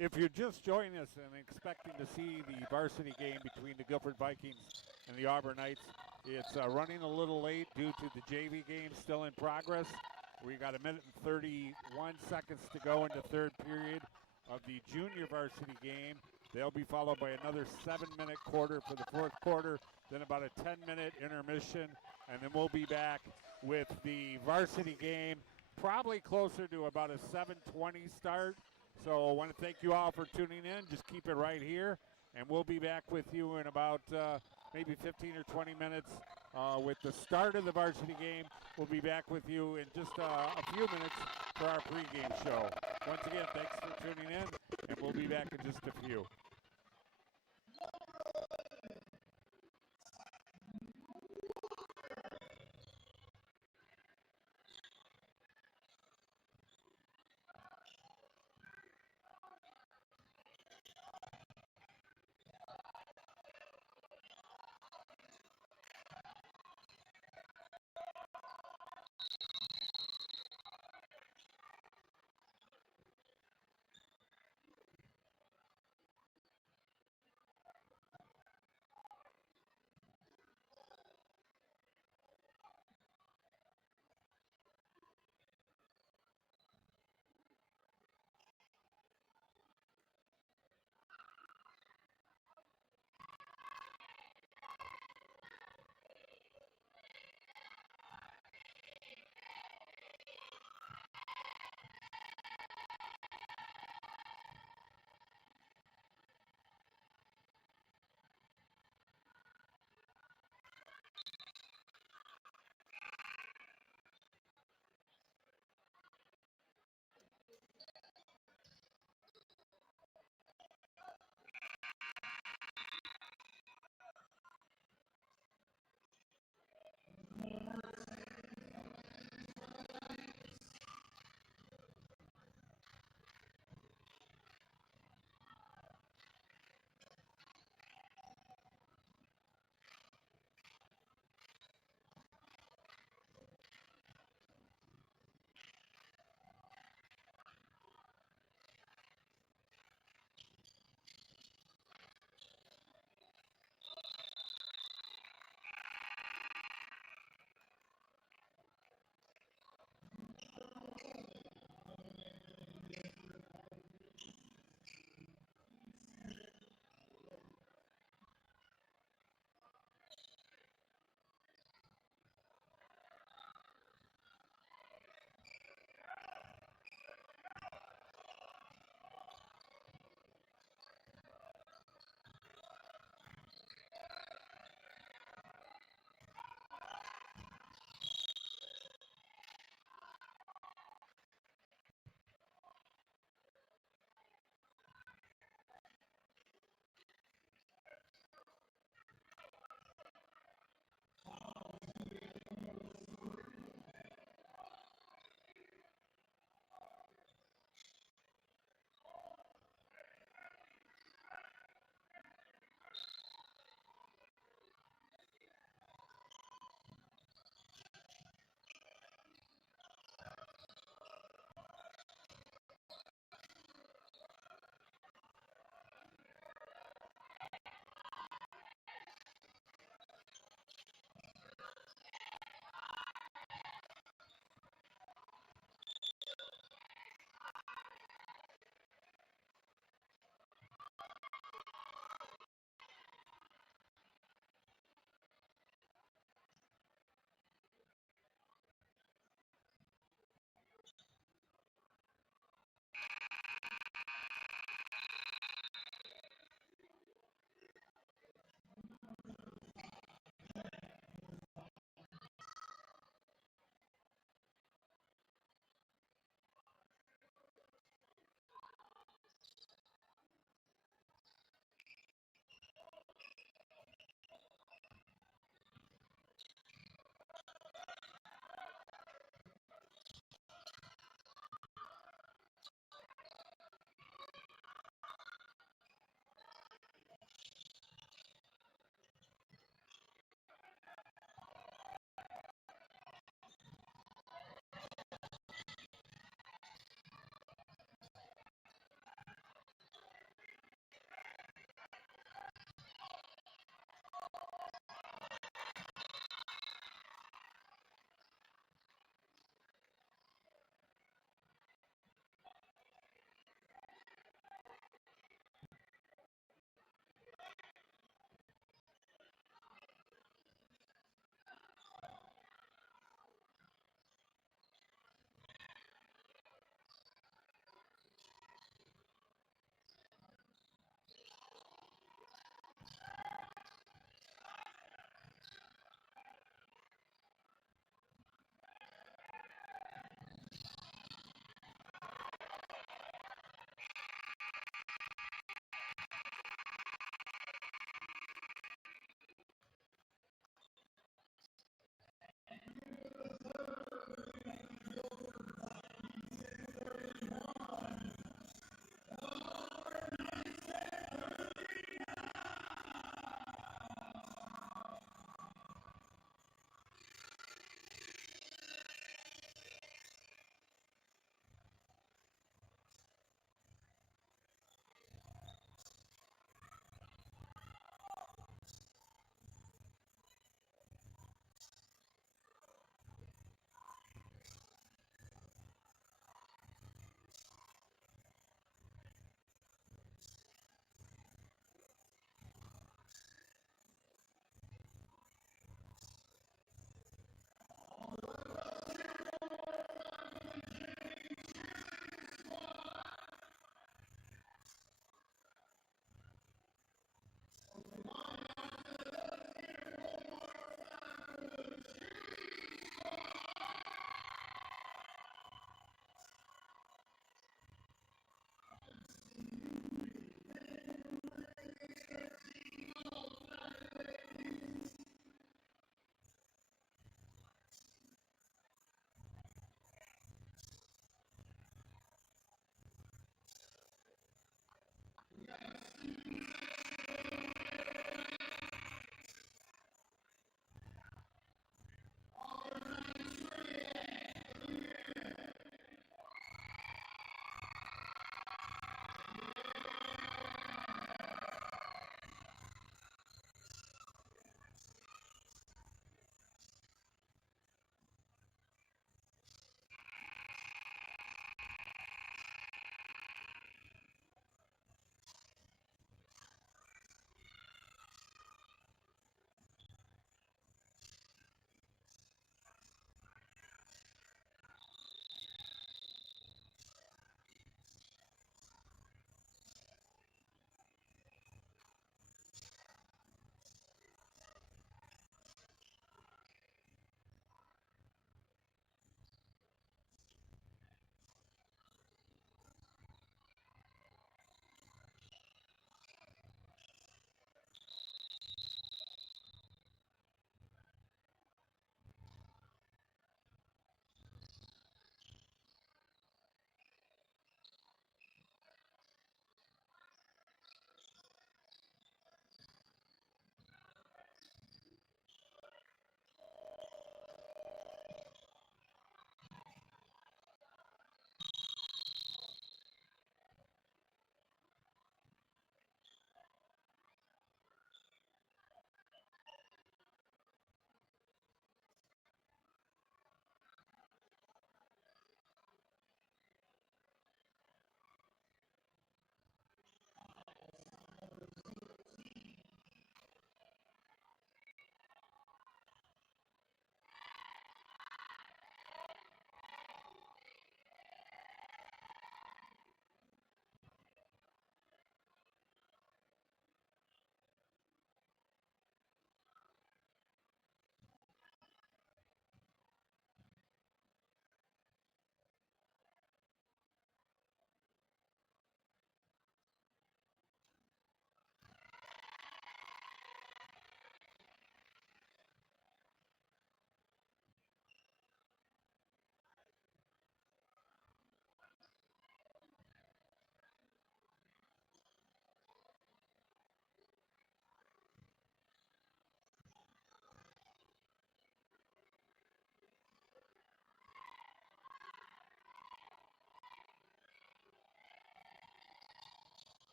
If you're just joining us and expecting to see the varsity game between the Guilford Vikings and the Auburn Knights, it's running a little late due to the JV game still in progress. We got a minute and 31 seconds to go in the third period of the junior varsity game. They'll be followed by another 7-minute quarter for the fourth quarter, then about a 10-minute intermission, and then we'll be back with the varsity game, probably closer to about a 7:20 start. So I want to thank you all for tuning in. Just keep it right here, and we'll be back with you in about maybe 15 or 20 minutes with the start of the varsity game. We'll be back with you in just a few minutes for our pregame show. Once again, thanks for tuning in, and we'll be back in just a few.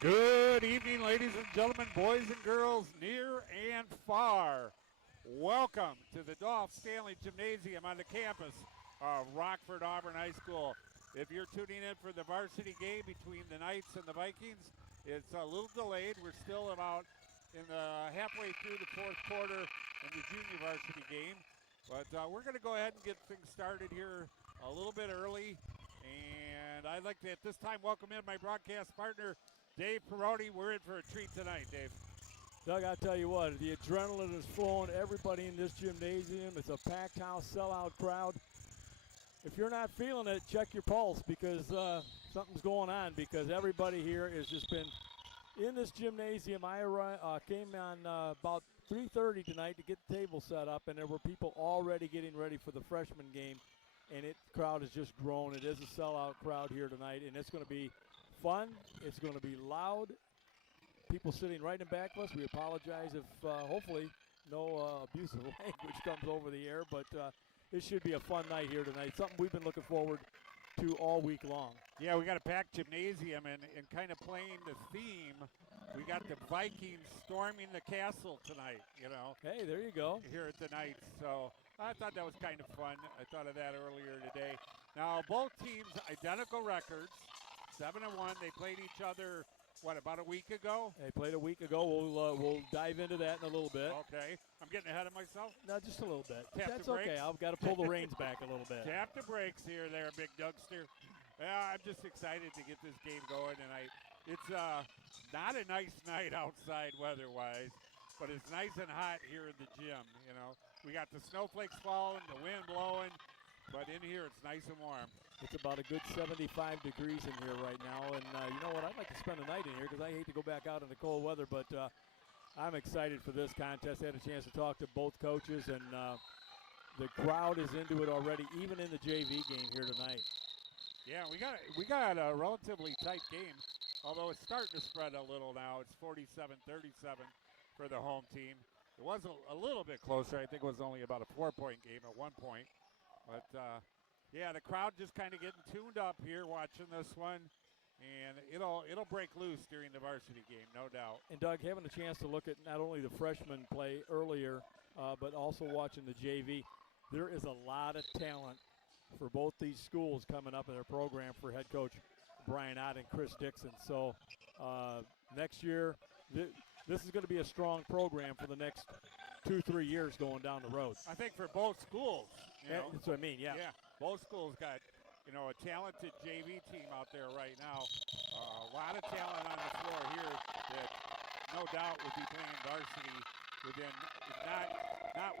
Good evening, ladies and gentlemen, boys and girls, near and far. Welcome to the Dolph Stanley Gymnasium on the campus of Rockford Auburn High School. If you're tuning in for the varsity game between the Knights and the Vikings, it's a little delayed. We're still about in the halfway through the fourth quarter in the junior varsity game. But we're going to go ahead and get things started here a little bit early. And I'd like to, at this time, welcome in my broadcast partner, Dave Perotti. We're in for a treat tonight, Dave. Doug, I'll tell you what, the adrenaline is flowing. Everybody in this gymnasium. It's a packed house, sellout crowd. If you're not feeling it, check your pulse because something's going on, because everybody here has just been in this gymnasium. I came on about 3:30 tonight to get the table set up, and there were people already getting ready for the freshman game, and the crowd has just grown. It is a sellout crowd here tonight, and it's going to be fun. It's going to be loud. People sitting right in back of us. We apologize if hopefully no abusive language comes over the air, but it should be a fun night here tonight. Something we've been looking forward to all week long. Yeah, we got a packed gymnasium, and kind of playing the theme. We got the Vikings storming the castle tonight, you know. Hey, there you go. Here at the Knights. So I thought that was kind of fun. I thought of that earlier today. Now, both teams, identical records, 7-1. They played each other, what, about a week ago? They played a week ago. We'll dive into that in a little bit. Okay. I'm getting ahead of myself? No, just a little bit. Tap That's the brakes. okay. I've got to pull the reins back a little bit. Tap the brakes here, there, big Dougster. Yeah, I'm just excited to get this game going tonight. It's not a nice night outside weather-wise, but it's nice and hot here in the gym, you know. We got the snowflakes falling, the wind blowing, but in here it's nice and warm. It's about a good 75 degrees in here right now, and you know what? I'd like to spend the night in here because I hate to go back out in the cold weather, but I'm excited for this contest. I had a chance to talk to both coaches, and the crowd is into it already, even in the JV game here tonight. Yeah, we got a relatively tight game, although it's starting to spread a little now. It's 47-37 for the home team. It was a little bit closer. I think it was only about a 4-point game at one point. But, yeah, the crowd just kind of getting tuned up here watching this one. And it'll break loose during the varsity game, no doubt. And, Doug, having a chance to look at not only the freshmen play earlier, but also watching the JV, there is a lot of talent for both these schools coming up in their program for head coach Brian Ott and Chris Dixon. So next year, this is going to be a strong program for the next 2-3 years going down the road. I think for both schools. That's what I mean, yeah. Yeah, both schools got, you know, a talented JV team out there right now. A lot of talent on the floor here that no doubt will be playing varsity within, if not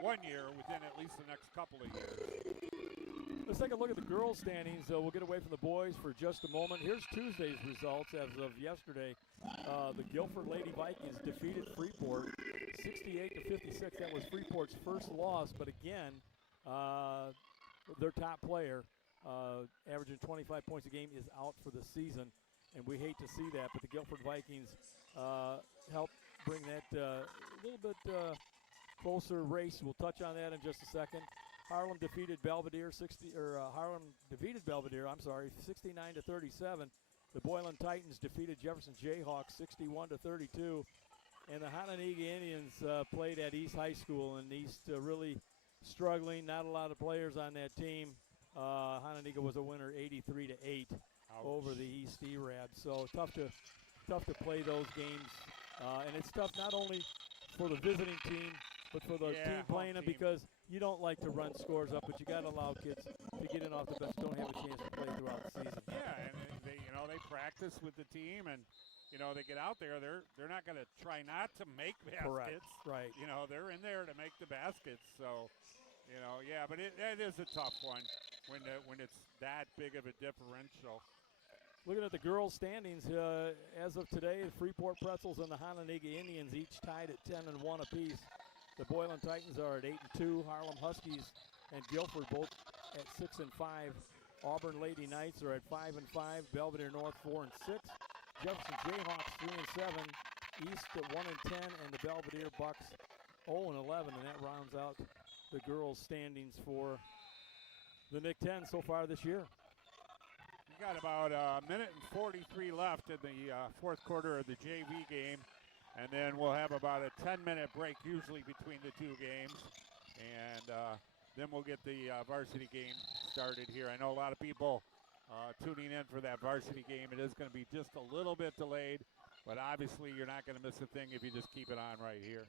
1 year, within at least the next couple of years. Let's take a look at the girls' standings. We'll get away from the boys for just a moment. Here's Tuesday's results as of yesterday. The Guilford Lady Vikings defeated Freeport 68-56. That was Freeport's first loss, but again, their top player, averaging 25 points a game, is out for the season, and we hate to see that, but the Guilford Vikings helped bring that a little bit closer race. We'll touch on that in just a second. Harlem defeated Belvedere 69-37. The Boylan Titans defeated Jefferson Jayhawks 61-32. And the Hononegah Indians played at East High School, and East really struggling. Not a lot of players on that team. Hononegah was a winner 83-8 over the East E-Rabs. So tough to play those games. And it's tough not only for the visiting team, but for the team playing them, because you don't like to run scores up, but you got to allow kids to get in off the bench, don't have a chance to play throughout the season. Yeah, and they practice with the team, and they get out there. They're not going to try not to make baskets. Correct. Right. They're in there to make the baskets. So, yeah, but it is a tough one when it's that big of a differential. Looking at the girls' standings, as of today, the Freeport Pretzels and the Hononegah Indians each tied at 10-1 apiece. The Boylan Titans are at 8-2. Harlem Huskies and Guilford both at 6-5. Auburn Lady Knights are at 5-5. Belvedere North 4-6. Jefferson Jayhawks 3-7. East at 1-10, and the Belvedere Bucks 0-11, and that rounds out the girls' standings for the Nick 10 so far this year. got about a minute and 43 left in the fourth quarter of the JV game, and then we'll have about a 10-minute break usually between the two games, and then we'll get the varsity game started here. I know a lot of people tuning in for that varsity game. It is going to be just a little bit delayed, but obviously you're not going to miss a thing if you just keep it on right here.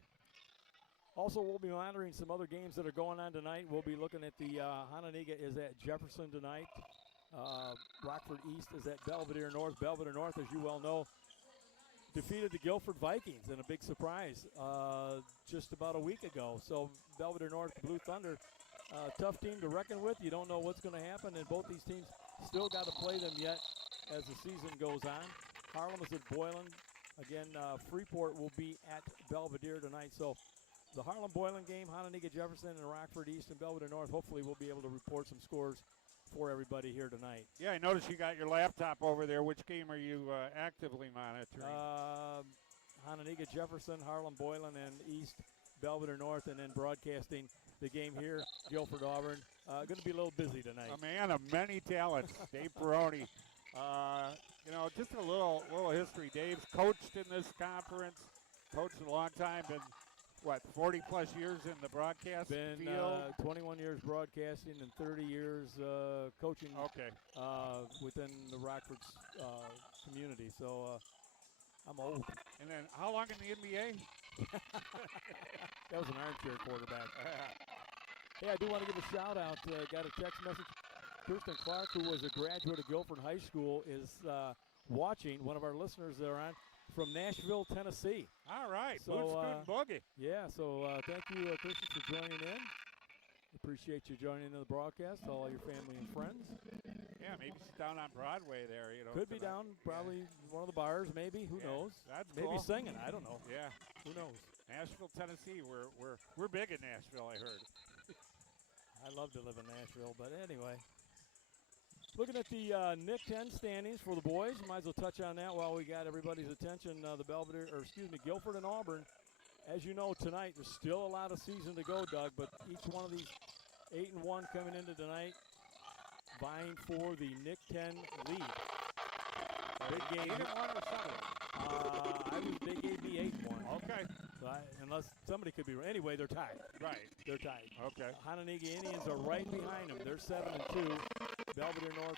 Also, we'll be monitoring some other games that are going on tonight. We'll be looking at the Hononegah is at Jefferson tonight. Rockford East is at Belvedere North. Belvedere North, as you well know, defeated the Guilford Vikings in a big surprise just about a week ago. So Belvedere North, Blue Thunder, tough team to reckon with. You don't know what's going to happen, and both these teams still got to play them yet as the season goes on. Harlem is at Boylan. Again, Freeport will be at Belvedere tonight. So the Harlem-Boylan game, Hononegah Jefferson and Rockford East and Belvedere North, hopefully we'll be able to report some scores for everybody here tonight. Yeah, I noticed you got your laptop over there. Which game are you actively monitoring? Hononegah Jefferson, Harlem-Boylan, and East Belvedere North, and then broadcasting the game here, Guilford Auburn. Going to be a little busy tonight. A man of many talents, Dave Peroni. You know, just a little history. Dave's coached in this conference, coached a long time, been, 40-plus years in the broadcast field? 21 years broadcasting and 30 years coaching within the Rockford community. So I'm old. And then how long in the NBA? That was an armchair quarterback. Hey, I do want to give a shout out. Got a text message. Kirsten Clark, who was a graduate of Guilford High School, is watching. One of our listeners that are on from Nashville, Tennessee. All right. So, Boots Boogie. Yeah, so thank you, Kirsten, for joining in. Appreciate you joining in the broadcast, all your family and friends. Yeah, maybe she's down on Broadway there. You know, could be down, probably one of the bars, maybe. Who knows? That's maybe cool. Singing. I don't know. Yeah. Who knows? Nashville, Tennessee. We're big in Nashville, I heard. I love to live in Nashville, but anyway. Looking at the NIC 10 standings for the boys, might as well touch on that while we got everybody's attention. Guilford and Auburn. As you know, tonight there's still a lot of season to go, Doug, but each one of these 8-1 coming into tonight, vying for the NIC 10 lead. Big game. 8-1 or 7? They gave me 8-1. Okay. So unless somebody could be wrong. Anyway, they're tied. Right. They're tied. Okay. Hononegah Indians are right behind them. They're 7-2. Belvedere North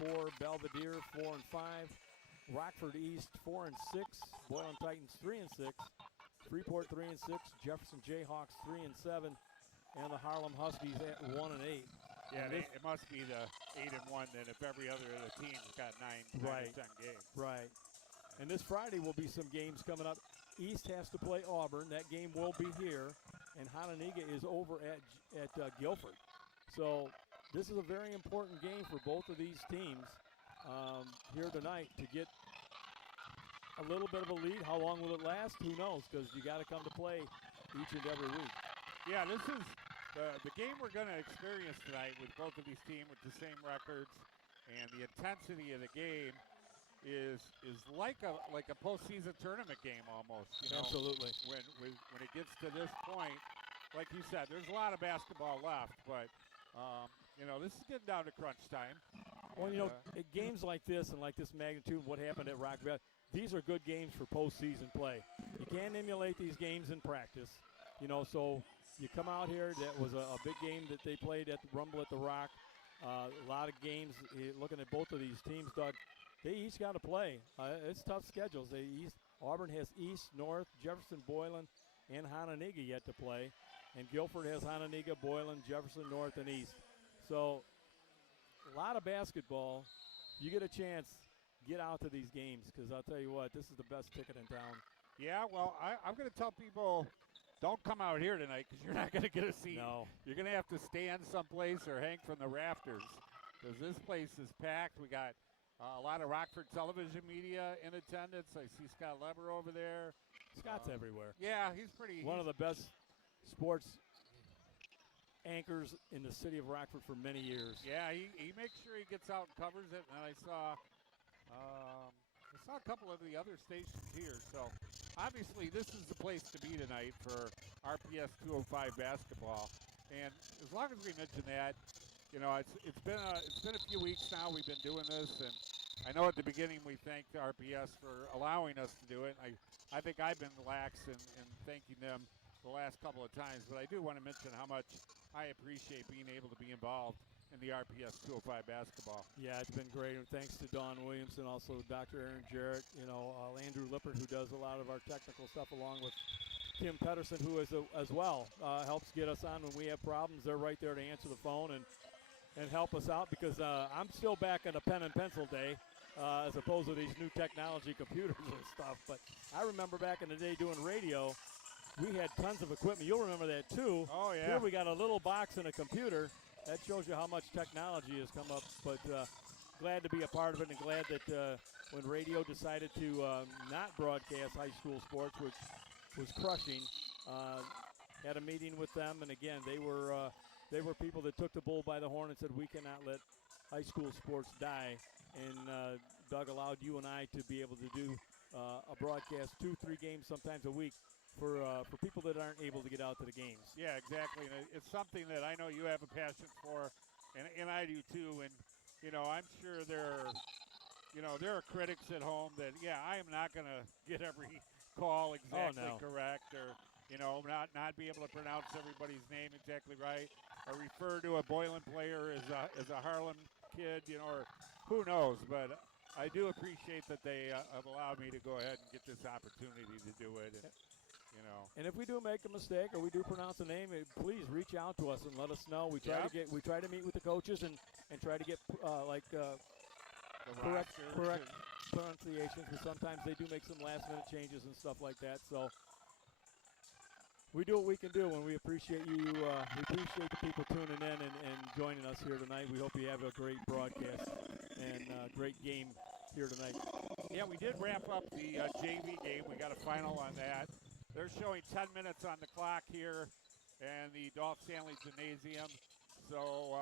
5-4. Belvedere 4-5. Rockford East 4-6. Boylan Titans 3-6. Freeport 3-6. Jefferson Jayhawks 3-7. And the Harlem Huskies at 1-8. Yeah, it must be the 8-1 then if every other of the teams got 9 or 10 games. Right. And this Friday will be some games coming up. East has to play Auburn. That game will be here. And Hononegah is over at Guilford. So this is a very important game for both of these teams here tonight to get a little bit of a lead. How long will it last? Who knows? Because you got to come to play each and every week. Yeah, this is the game we're going to experience tonight with both of these teams with the same records, and the intensity of the game is like a postseason tournament game almost. You know, absolutely. When it gets to this point, like you said, there's a lot of basketball left, but you know, this is getting down to crunch time. Well, you know, at games like this and like this magnitude, what happened at Rock Valley, these are good games for postseason play. You can't emulate these games in practice, you know. So you come out here. That was a big game that they played at the Rumble at the Rock. A lot of games. Looking at both of these teams, Doug, they each got to play. It's tough schedules. Auburn has East, North, Jefferson, Boylan, and Hononegah yet to play. And Guilford has Hononegah, Boylan, Jefferson, North, and East. So a lot of basketball. You get a chance, get out to these games, because I'll tell you what, this is the best ticket in town. Yeah, well, I'm going to tell people, don't come out here tonight because you're not going to get a seat. No. You're going to have to stand someplace or hang from the rafters because this place is packed. We got a lot of Rockford television media in attendance. I see Scott Leber over there. Scott's everywhere. Yeah, he's pretty. One of the best sports anchors in the city of Rockford for many years. Yeah, he makes sure he gets out and covers it. And I saw a couple of the other stations here. So obviously this is the place to be tonight for RPS 205 basketball. And as long as we mention that, you know, it's been a few weeks now. We've been doing this, and I know at the beginning we thanked RPS for allowing us to do it. I think I've been lax in thanking them the last couple of times, but I do want to mention how much I appreciate being able to be involved in the RPS 205 basketball. Yeah, it's been great. And thanks to Don Williamson, also Dr. Aaron Jarrett, Andrew Lippert, who does a lot of our technical stuff, along with Tim Pedersen, who is as well helps get us on when we have problems. They're right there to answer the phone and help us out, because I'm still back in a pen and pencil day as opposed to these new technology computers and stuff. But I remember back in the day doing radio, we had tons of equipment. You'll remember that too. Oh, yeah. Here we got a little box and a computer. That shows you how much technology has come up. But glad to be a part of it, and glad that when radio decided to not broadcast high school sports, which was crushing, had a meeting with them, and again, they were people that took the bull by the horn and said, we cannot let high school sports die. And Doug allowed you and I to be able to do a broadcast 2-3 games sometimes a week for people that aren't able to get out to the games. Yeah, exactly. And it's something that I know you have a passion for, and I do too. And, I'm sure there are critics at home that, I am not going to get every call exactly correct, or, not be able to pronounce everybody's name exactly right, or refer to a Boylan player as a Harlem kid, or who knows. But I do appreciate that they have allowed me to go ahead and get this opportunity to do it. And if we do make a mistake or we do pronounce a name, please reach out to us and let us know. We try to meet with the coaches and try to get correct pronunciations, but sometimes they do make some last-minute changes and stuff like that. So we do what we can do, and we appreciate you. We appreciate the people tuning in and joining us here tonight. We hope you have a great broadcast and great game here tonight. Yeah, we did wrap up the JV game. We got a final on that. They're showing 10 minutes on the clock here in the Dolph Stanley Gymnasium. So,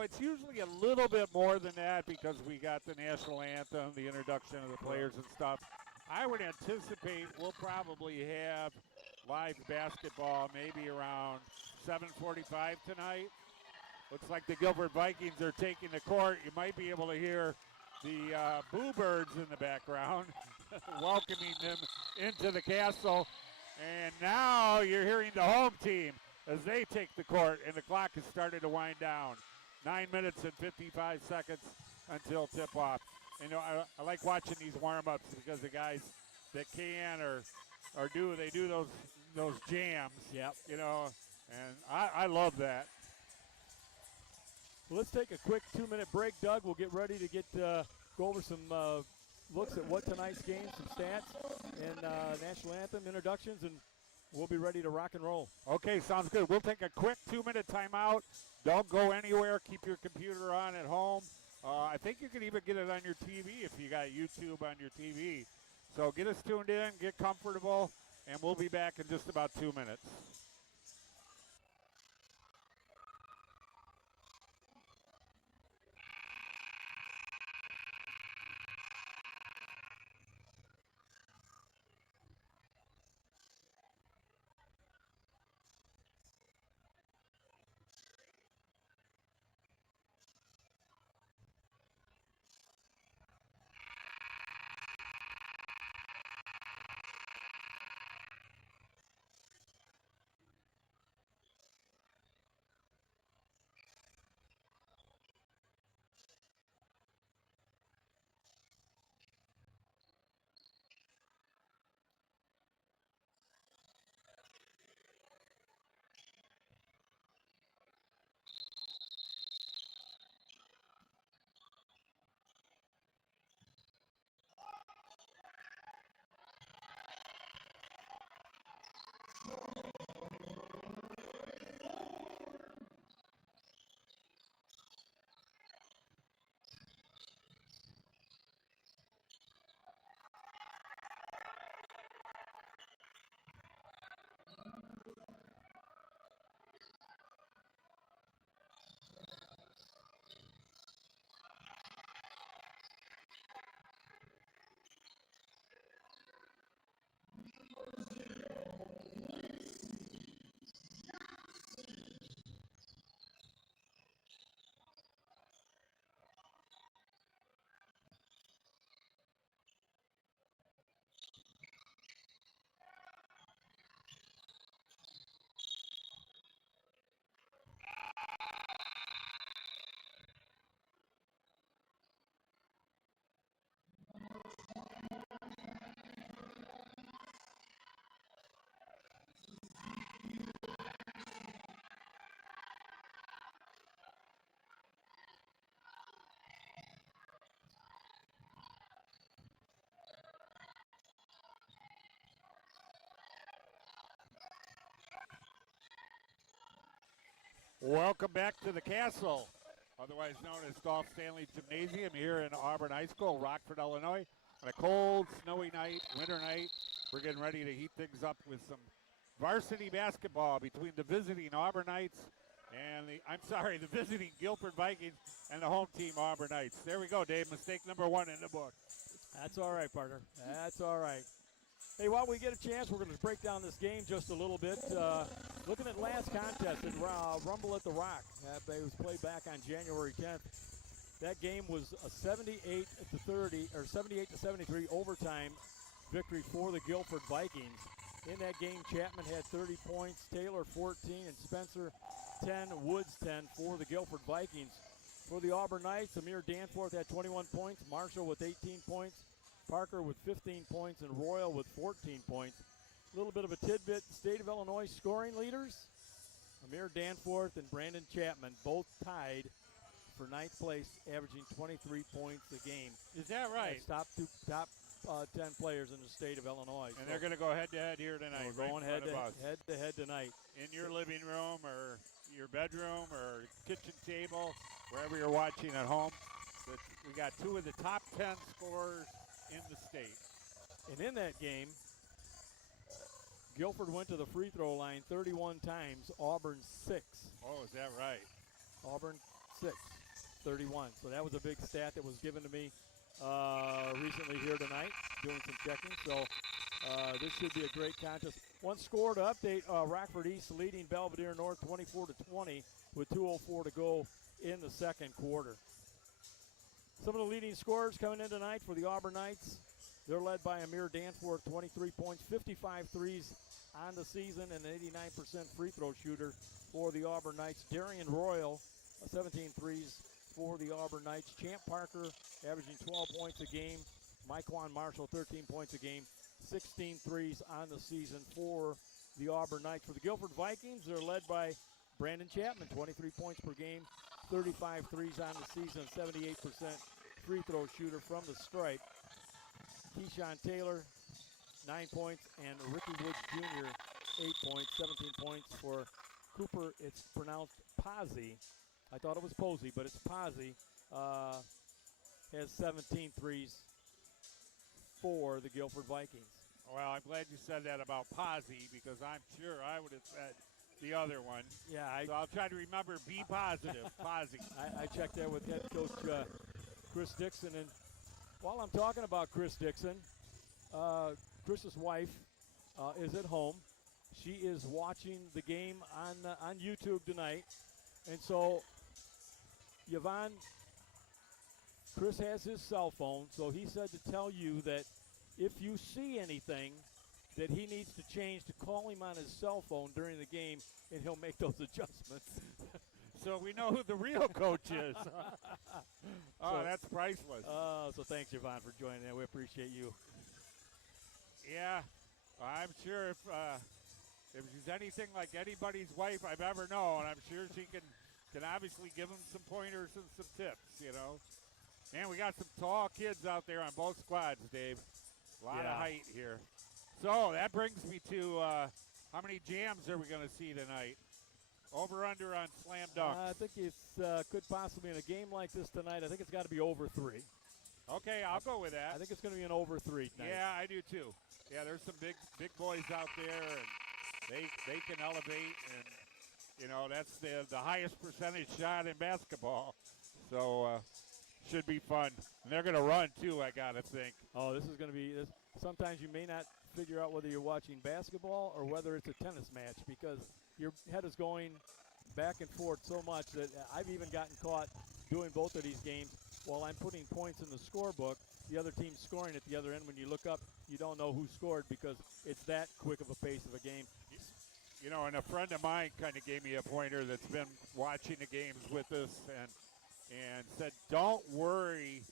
it's usually a little bit more than that because we got the national anthem, the introduction of the players and stuff. I would anticipate we'll probably have live basketball maybe around 7:45 tonight. Looks like the Guilford Vikings are taking the court. You might be able to hear the Boo Birds in the background welcoming them into the castle. And now you're hearing the home team as they take the court, and the clock has started to wind down. 9 minutes and 55 seconds until tip-off. I like watching these warm-ups because the guys that can or do those jams. Yep. And I love that. Well, let's take a quick 2-minute break, Doug. We'll get ready to go over some looks at what tonight's game, some stats, and national anthem introductions, and we'll be ready to rock and roll. Okay, sounds good. We'll take a quick 2-minute timeout. Don't go anywhere. Keep your computer on at home. I think you can even get it on your TV if you got YouTube on your TV. So get us tuned in, get comfortable, and we'll be back in just about 2 minutes. Welcome back to the Castle, otherwise known as Golf Stanley Gymnasium here in Auburn High School, Rockford, Illinois. On a cold, snowy night, winter night, we're getting ready to heat things up with some varsity basketball between the visiting Auburn Knights and the visiting Guilford Vikings and the home team Auburn Knights. There we go, Dave. Mistake number 1 in the book. That's all right, partner. That's all right. Hey, while we get a chance, we're going to break down this game just a little bit. Looking at last contest at Rumble at the Rock. It was played back on January 10th. That game was a 78-73 overtime victory for the Guilford Vikings. In that game, Chapman had 30 points, Taylor 14, and Spencer 10, Woods 10 for the Guilford Vikings. For the Auburn Knights, Amir Danforth had 21 points, Marshall with 18 points, Parker with 15 points, and Royal with 14 points. A little bit of a tidbit, state of Illinois scoring leaders, Amir Danforth and Brandon Chapman both tied for ninth place, averaging 23 points a game. Is that right? That's top 10 players in the state of Illinois. And they're going to go head-to-head here tonight. We're going head-to-head tonight. In your living room or your bedroom or kitchen table, wherever you're watching at home. We got 2 of the top 10 scorers in the state. And in that game, Guilford went to the free throw line 31 times, Auburn 6. Oh, is that right? Auburn 6, 31. So that was a big stat that was given to me recently here tonight, doing some checking. So this should be a great contest. One score to update, Rockford East leading Belvedere North 24-20 with 2:04 to go in the second quarter. Some of the leading scorers coming in tonight for the Auburn Knights. They're led by Amir Danforth, 23 points, 55 threes on the season, and an 89% free throw shooter for the Auburn Knights. Darian Royal, 17 threes for the Auburn Knights. Champ Parker averaging 12 points a game. Myquan Marshall, 13 points a game, 16 threes on the season for the Auburn Knights. For the Guilford Vikings, they're led by Brandon Chapman, 23 points per game, 35 threes on the season, 78% free throw shooter from the stripe. Keyshawn Taylor, 9 points, and Ricky Woods Jr., 8 points, 17 points for Cooper. It's pronounced Posey. I thought it was Posey, but it's Posey. Has 17 threes for the Guilford Vikings. Well, I'm glad you said that about Posey because I'm sure I would have said the other one. Yeah, so I'll try to remember, be positive, Posey. I checked that with head coach Chris Dixon. And while I'm talking about Chris Dixon, Chris's wife is at home. She is watching the game on YouTube tonight. And so, Yvonne, Chris has his cell phone, so he said to tell you that if you see anything that he needs to change, to call him on his cell phone during the game, and he'll make those adjustments. So we know who the real coach is. Oh, that's priceless. So thanks, Yvonne, for joining in. We appreciate you. Yeah, I'm sure if she's anything like anybody's wife I've ever known, I'm sure she can obviously give him some pointers and some tips, you know. Man, we got some tall kids out there on both squads, Dave. A lot of height here. So that brings me to how many jams are we going to see tonight? Over, under on slam dunks. I think it could possibly, in a game like this tonight, I think it's got to be over 3. Okay, I'll go with that. I think it's going to be an over 3 tonight. Yeah, I do too. Yeah, there's some big boys out there, and they can elevate, and you know that's the highest percentage shot in basketball. So should be fun. And they're going to run too, I got to think. Oh, this is going to be sometimes you may not figure out whether you're watching basketball or whether it's a tennis match because your head is going back and forth so much that I've even gotten caught doing both of these games while I'm putting points in the scorebook. The other team's scoring at the other end. When you look up, you don't know who scored because it's that quick of a pace of a game. You know, and a friend of mine kind of gave me a pointer that's been watching the games with us and said, don't worry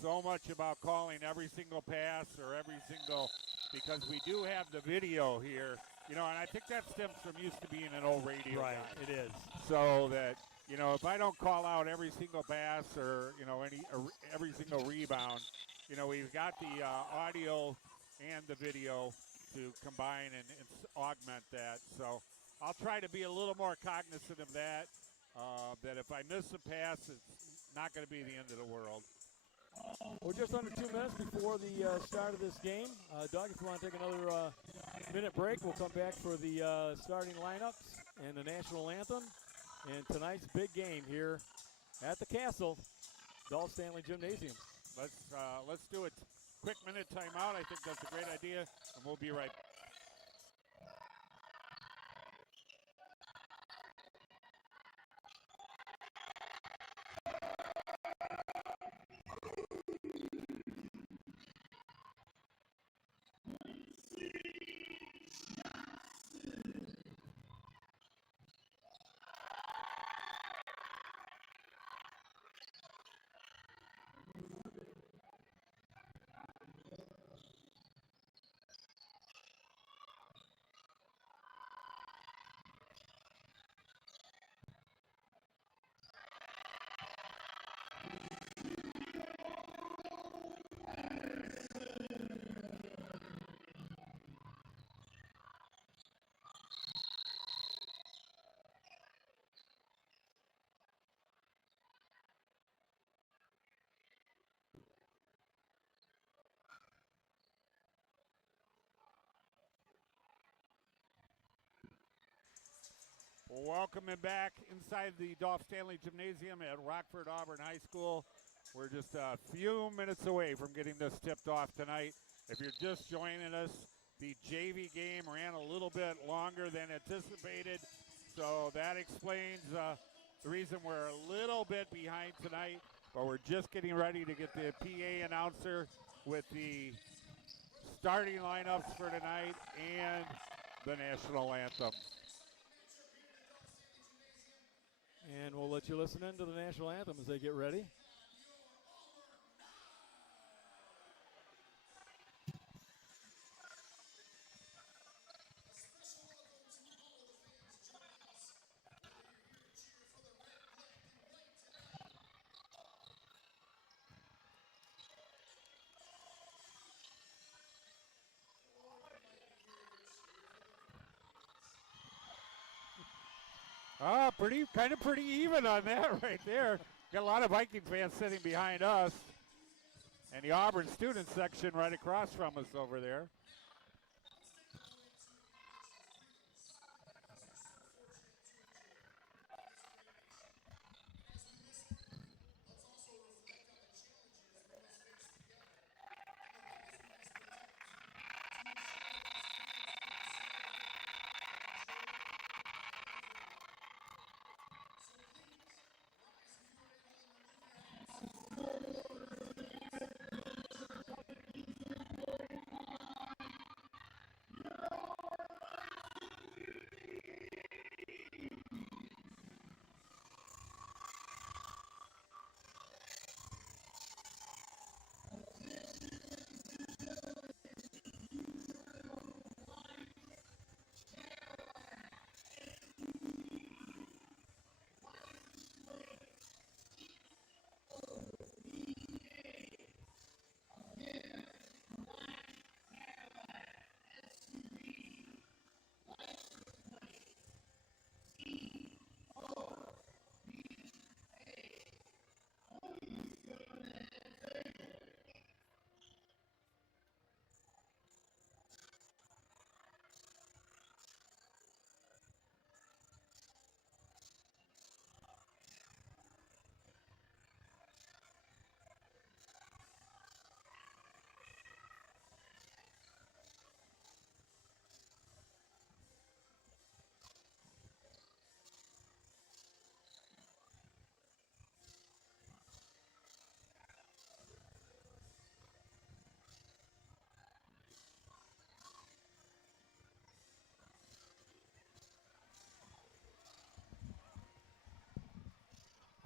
so much about calling every single pass or every single, because we do have the video here, you know, and I think that stems from used to being an old radio guy. It is. So that, you know, if I don't call out every single pass or, you know, every single rebound, you know, we've got the audio and the video to combine and augment that. So I'll try to be a little more cognizant of that. that if I miss a pass, it's not going to be the end of the world. We're just under 2 minutes before the start of this game. Doug, if you want to take another minute break, we'll come back for the starting lineups and the national anthem and tonight's big game here at the Castle, Dolph Stanley Gymnasium. Let's do it. Quick minute timeout. I think that's a great idea, and we'll be right back. Welcome back inside the Dolph Stanley Gymnasium at Rockford Auburn High School. We're just a few minutes away from getting this tipped off tonight. If you're just joining us, the JV game ran a little bit longer than anticipated, so that explains the reason we're a little bit behind tonight, but we're just getting ready to get the PA announcer with the starting lineups for tonight and the national anthem. And we'll let you listen in to the national anthem as they get ready. Pretty even on that right there. Got a lot of Viking fans sitting behind us, and the Auburn student section right across from us over there.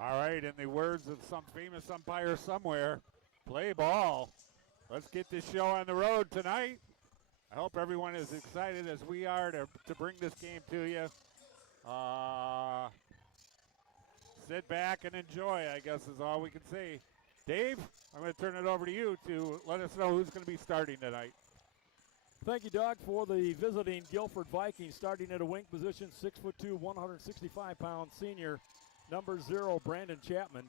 All right, in the words of some famous umpire somewhere, play ball. Let's get this show on the road tonight. I hope everyone is excited as we are to bring this game to you. Sit back and enjoy, I guess is all we can say. Dave, I'm going to turn it over to you to let us know who's going to be starting tonight. Thank you, Doug, for the visiting Guilford Vikings, starting at a wing position, 6'2", 165-pound senior number 0, Brandon Chapman.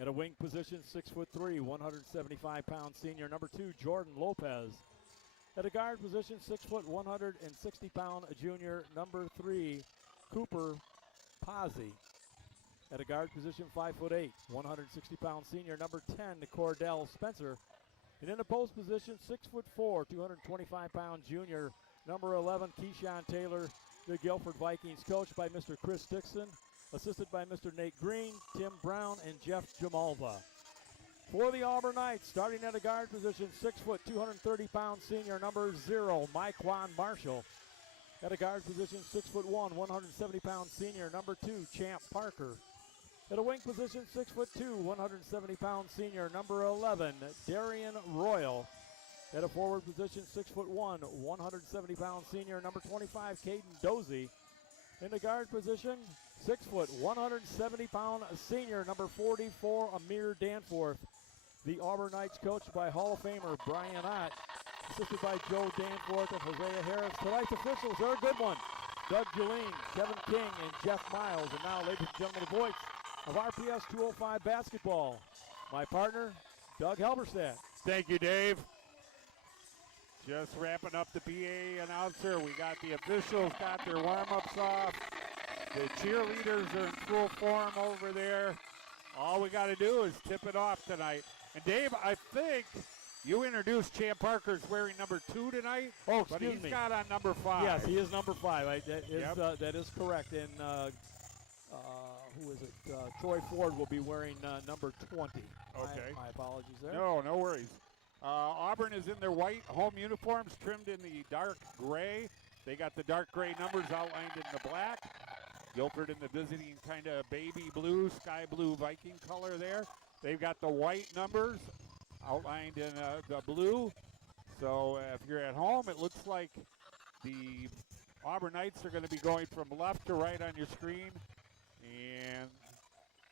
At a wing position, 6'3", 175-pound senior, number 2, Jordan Lopez. At a guard position, 6 foot, 160-pound junior, number 3, Cooper Pazzi. At a guard position, 5'8", 160-pound senior, number 10, Cordell Spencer. And in the post position, 6'4", 225-pound junior, number 11, Keyshawn Taylor. The Guilford Vikings, coached by Mr. Chris Dixon, assisted by Mr. Nate Green, Tim Brown, and Jeff Jamalva. For the Auburn Knights, starting at a guard position, 6 foot, 230-pound senior, number 0, Myquan Marshall. At a guard position, 6'1", 170-pound senior, number 2, Champ Parker. At a wing position, 6'2", 170-pound senior, number 11, Darian Royal. At a forward position, 6'1", 170-pound senior, number 25, Caden Dozie. In the guard position, 6 foot, 170-pound senior, number 44, Amir Danforth. The Auburn Knights, coached by Hall of Famer Brian Ott, assisted by Joe Danforth and Hosea Harris. Tonight's officials are a good one. Doug Julene, Kevin King, and Jeff Miles. And now, ladies and gentlemen, the voice of RPS 205 basketball, my partner, Doug Halberstadt. Thank you, Dave. Just wrapping up the BA announcer. We got the officials, got their warm-ups off. The cheerleaders are in full form over there. All we got to do is tip it off tonight. And Dave, I think you introduced Champ Parker's wearing number 2 tonight. Oh, excuse me. But he's got on number 5. Yes, he is number 5. Yep. That is correct. And who is it? Troy Ford will be wearing number 20. Okay. My apologies there. No worries. Auburn is in their white home uniforms, trimmed in the dark gray. They got the dark gray numbers outlined in the black. Guilford in the visiting kind of baby blue, sky blue Viking color there. They've got the white numbers outlined in the blue. So if you're at home, it looks like the Auburn Knights are going to be going from left to right on your screen. And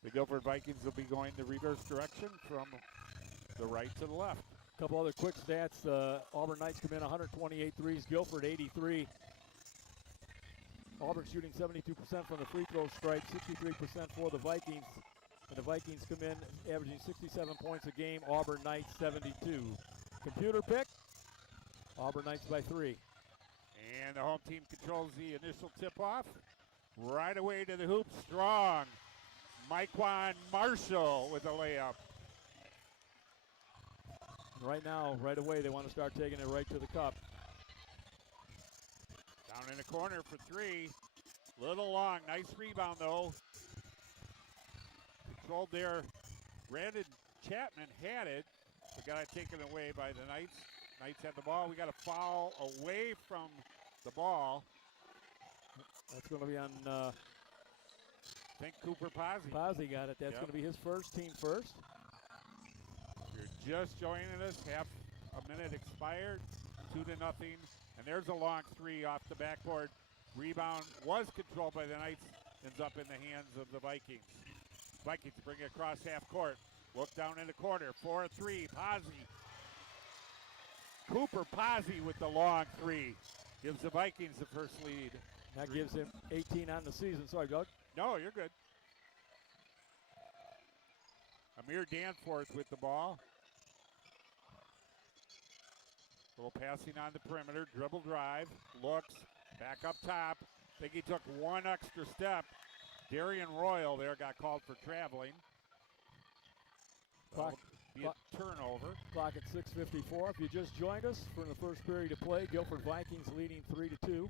the Guilford Vikings will be going the reverse direction from the right to the left. A couple other quick stats. Auburn Knights come in 128 threes, Guilford 83. Auburn shooting 72% from the free throw stripe, 63% for the Vikings. And the Vikings come in averaging 67 points a game, Auburn Knights 72. Computer pick, Auburn Knights by 3. And the home team controls the initial tip-off. Right away to the hoop, strong. Myquan Marshall with a layup. Right now, right away, they want to start taking it right to the cup. Down in the corner for 3. Little long, nice rebound though. Controlled there. Brandon Chapman had it, but got it taken away by the Knights. Knights had the ball. We got a foul away from the ball. That's going to be on, I think Cooper Pazzi. Pazzi got it. That's going to be his first, team first. You're just joining us, half a minute expired, 2-0. And there's a long 3 off the backboard. Rebound was controlled by the Knights, ends up in the hands of the Vikings. Vikings bring it across half court. Look down in the corner, 4-3, Pazzi. Cooper Pazzi with the long 3. Gives the Vikings the first lead. That gives him 18 on the season. Sorry, Doug. No, you're good. Amir Danforth with the ball. Little passing on the perimeter, dribble drive, looks, back up top. Think he took one extra step. Darian Royal there got called for traveling. Clock, be a turnover. Clock at 6:54. If you just joined us for the first period of play, Guilford Vikings leading 3-2.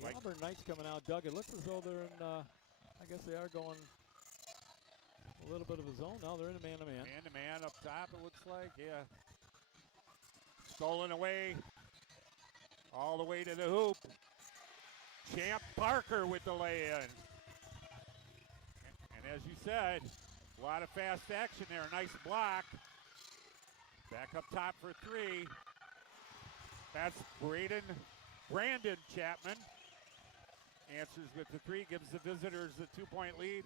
The Auburn Knights coming out, Doug. It looks as though they're in, I guess they are going a little bit of a zone. Now they're in a man-to-man. Man-to-man up top, it looks like, yeah. Stolen away, all the way to the hoop. Champ Parker with the lay-in. And as you said, a lot of fast action there. Nice block. Back up top for 3. That's Brandon Chapman. Answers with the 3, gives the visitors the 2-point lead,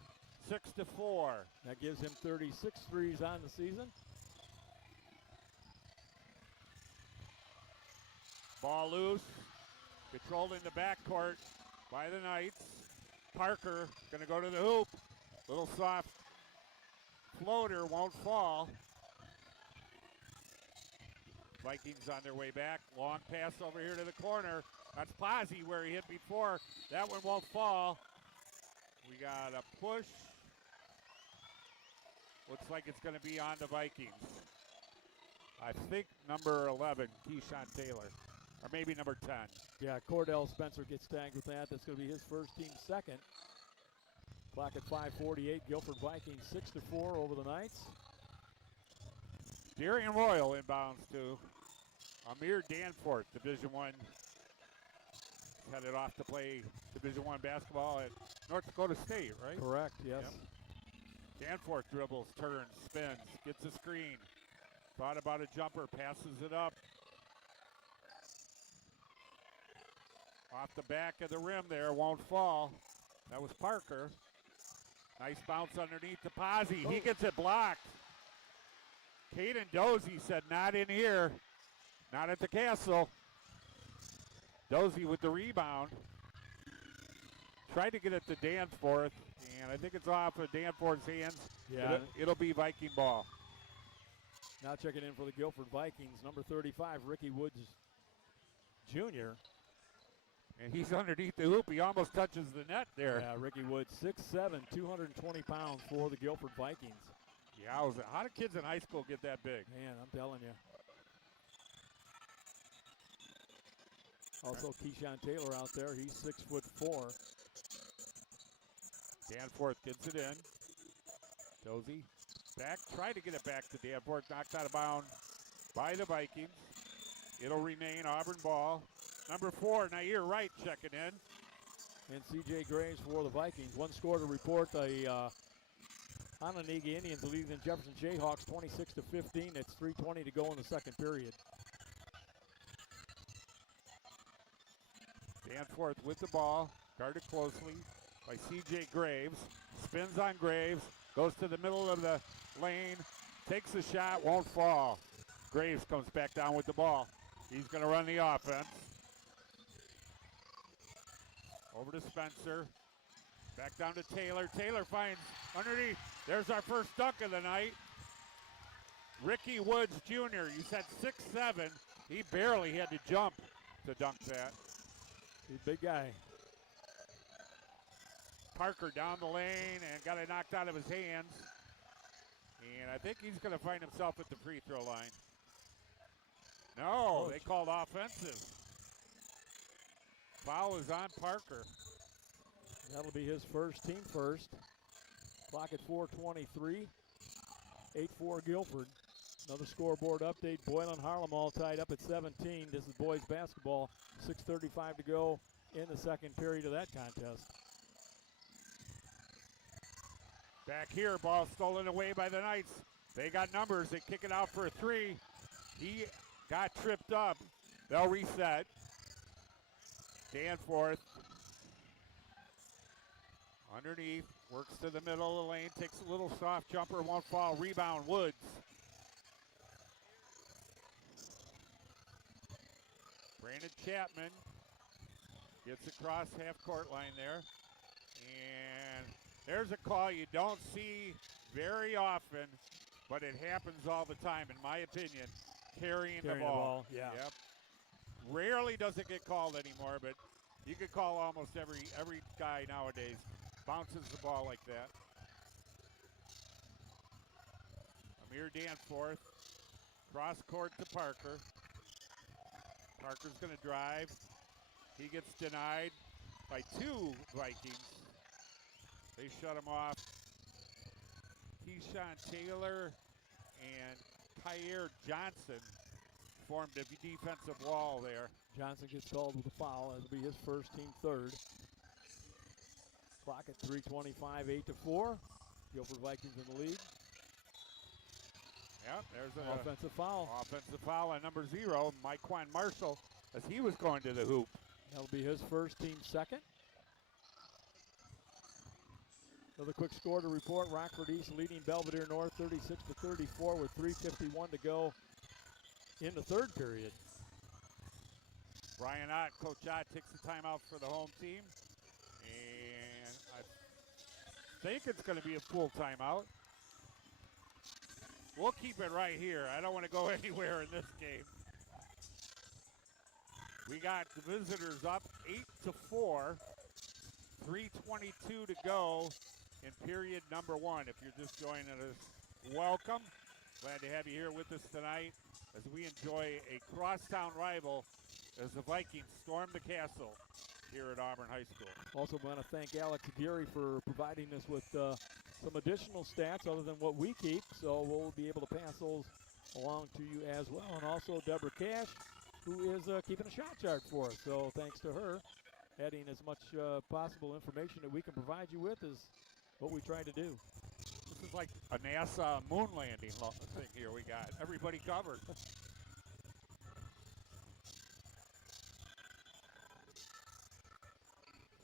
6-4. That gives him 36 threes on the season. Ball loose, controlled in the backcourt. by the Knights. Parker going to go to the hoop. Little soft floater, won't fall. Vikings on their way back. Long pass over here to the corner. That's Pozzi where he hit before. That one won't fall. We got a push. Looks like it's going to be on the Vikings. I think number 11, Keyshawn Taylor. Or maybe number 10. Yeah, Cordell Spencer gets tagged with that. That's going to be his first, team second. Clock at 5:48. Guilford Vikings 6-4 over the Knights. Darian Royal inbounds to Amir Danforth, Division I. Headed off to play Division I basketball at North Dakota State, right? Correct, yes. Yep. Danforth dribbles, turns, spins, gets a screen. Thought about a jumper, passes it up. Off the back of the rim there, won't fall. That was Parker. Nice bounce underneath to Pozzi. He gets it blocked. Caden Dozie said, not in here. Not at the castle. Dozie with the rebound. Tried to get it to Danforth, and I think it's off of Danforth's hands. Yeah. It'll be Viking ball. Now checking in for the Guilford Vikings, number 35, Ricky Woods Jr. And he's underneath the hoop. He almost touches the net there. Yeah, Ricky Woods, 6'7", 220 pounds for the Guilford Vikings. Yeah, how do kids in high school get that big? Man, I'm telling you. Also, Keyshawn Taylor out there. He's 6'4". Danforth gets it in. Dozie back, tried to get it back to Danforth. Knocked out of bounds by the Vikings. It'll remain Auburn ball. Number 4, Nair Wright checking in. And C.J. Graves for the Vikings. One score to report. The Hononegah Indians leading the Jefferson Jayhawks 26-15. It's 3:20 to go in the second period. Danforth with the ball, guarded closely by C.J. Graves. Spins on Graves, goes to the middle of the lane, takes a shot, won't fall. Graves comes back down with the ball. He's going to run the offense. Over to Spencer. Back down to Taylor. Taylor finds underneath. There's our first dunk of the night. Ricky Woods Jr. You said 6'7". He barely had to jump to dunk that. He's a big guy. Parker down the lane and got it knocked out of his hands. And I think he's going to find himself at the free throw line. No, they called offensive. Foul is on Parker. That'll be his first, team first. Clock at 4:23. 8-4 Guilford. Another scoreboard update. Boylan Harlem all tied up at 17. This is boys basketball. 6:35 to go in the second period of that contest. Back here, ball stolen away by the Knights. They got numbers. They kick it out for a three. He got tripped up. They'll reset. Danforth underneath, works to the middle of the lane, takes a little soft jumper, won't fall. Rebound, Woods. Brandon Chapman gets across half-court line there. And there's a call you don't see very often, but it happens all the time, in my opinion. Carrying the ball. Yeah. Yep. Rarely does it get called anymore, but you could call almost every guy nowadays. Bounces the ball like that. Amir Danforth, cross court to Parker. Parker's going to drive. He gets denied by 2 Vikings. They shut him off. Keyshawn Taylor and Tyre Johnson formed a defensive wall there. Johnson gets called with a foul. That'll be his first, team third. Clock at 3:25, 8-4. Guilford Vikings in the lead. Yep, there's an offensive foul. Offensive foul on number 0, Myquan Marshall, as he was going to the hoop. That'll be his first, team second. Another quick score to report. Rockford East leading Belvedere North 36-34 with 3:51 to go in the third period. Brian Ott, Coach Ott takes the timeout for the home team. And I think it's going to be a full timeout. We'll keep it right here. I don't want to go anywhere in this game. We got the visitors up 8-4. 3:22 to go in period number one. If you're just joining us, welcome. Glad to have you here with us tonight as we enjoy a crosstown rival as the Vikings storm the castle here at Auburn High School. Also want to thank Alex Aguirre for providing us with some additional stats other than what we keep, so we'll be able to pass those along to you as well. And also Deborah Cash, who is keeping a shot chart for us. So thanks to her, adding as much possible information that we can provide you with is what we try to do. This is like a NASA moon landing thing here we got. Everybody covered.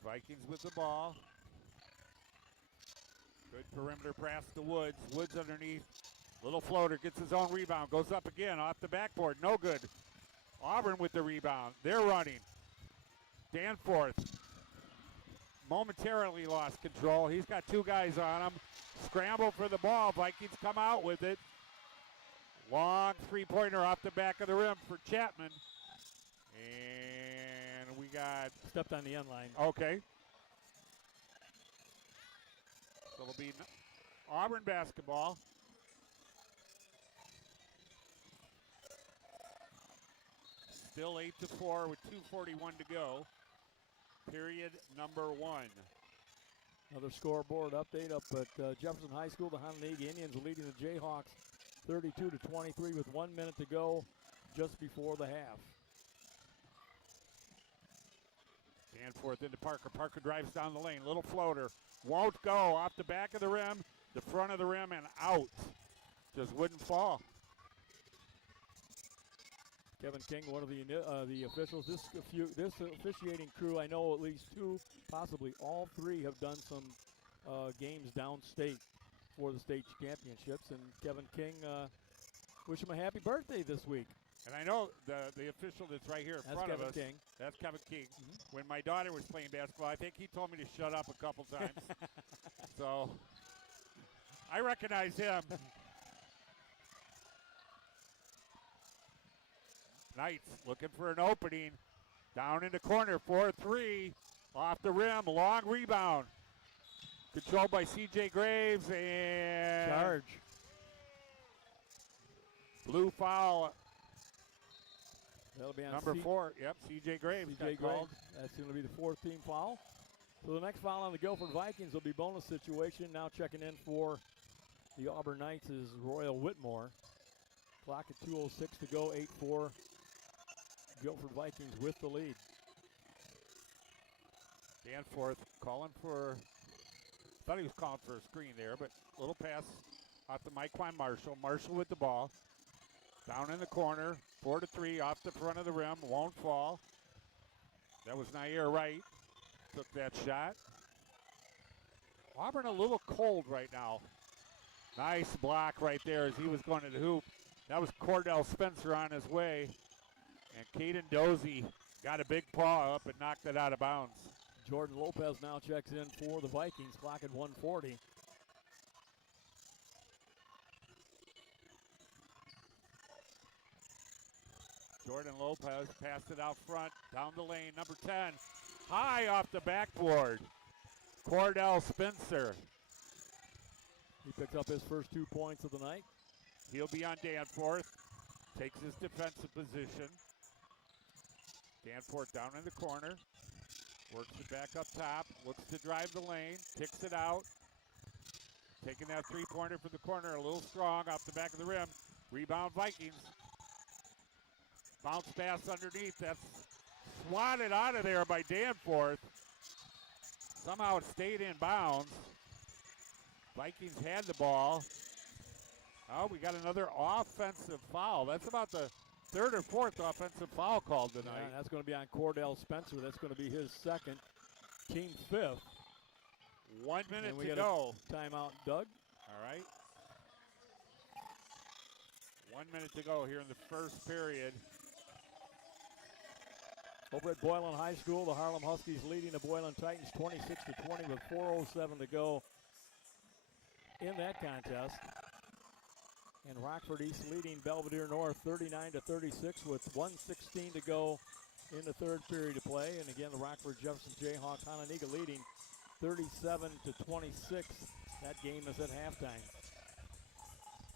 Vikings with the ball. Good perimeter pass to Woods. Woods underneath. Little floater, gets his own rebound. Goes up again off the backboard. No good. Auburn with the rebound. They're running. Danforth momentarily lost control. He's got two guys on him. Scramble for the ball. Vikings come out with it. Long three-pointer off the back of the rim for Chapman. And we got... Stepped on the end line. Okay. So it'll be Auburn basketball. Still 8-4 with 2:41 to go. Period number one. Another scoreboard update up at Jefferson High School. The Honolulu Indians are leading the Jayhawks 32-23 with 1 minute to go just before the half. Danforth into Parker. Parker drives down the lane. Little floater. Won't go. Off the back of the rim, the front of the rim, and out. Just wouldn't fall. Kevin King, one of the officials. This officiating crew, I know at least two, possibly all three, have done some games downstate for the state championships. And Kevin King, wish him a happy birthday this week. And I know the official that's right here in front Kevin of us. King. That's Kevin King. When my daughter was playing basketball, I think he told me to shut up a couple times. So I recognize him. Knights looking for an opening. Down in the corner, 4-3. Off the rim, long rebound. Controlled by C.J. Graves and... Charge. Blue foul. That'll be on number 4. Yep, C.J. Graves. C.J. Graves. That's going to be the fourth team foul. So the next foul on the Guilford Vikings will be bonus situation. Now checking in for the Auburn Knights is Royal Whitmore. Clock at 2:06 to go, 8-4. Guilford Vikings with the lead. Danforth calling for, thought he was calling for a screen there, but little pass out to Myquan Marshall. Marshall with the ball. Down in the corner, 4-3 off the front of the rim, won't fall. That was Nair Wright, took that shot. Auburn a little cold right now. Nice block right there as he was going to the hoop. That was Cordell Spencer on his way. And Caden Dozie got a big paw up and knocked it out of bounds. Jordan Lopez now checks in for the Vikings, clock at 1:40. Jordan Lopez passed it out front, down the lane, number 10. High off the backboard. Cordell Spencer. He picks up his first 2 points of the night. He'll be on Danforth. Takes his defensive position. Danforth down in the corner. Works it back up top. Looks to drive the lane. Kicks it out. Taking that three-pointer for the corner. A little strong off the back of the rim. Rebound Vikings. Bounce pass underneath. That's swatted out of there by Danforth. Somehow it stayed in bounds. Vikings had the ball. Oh, we got another offensive foul. That's about the third or fourth offensive foul called tonight. Yeah, that's going to be on Cordell Spencer. That's going to be his second, team fifth. 1 minute to go. Timeout, Doug. All right. 1 minute to go here in the first period. Over at Boylan High School, the Harlem Huskies leading the Boylan Titans 26-20 with 4:07 to go in that contest. And Rockford East leading Belvedere North 39-36 with 1:16 to go in the third period of play. And again, the Rockford Jefferson Jayhawks Hononegah leading 37-26. That game is at halftime.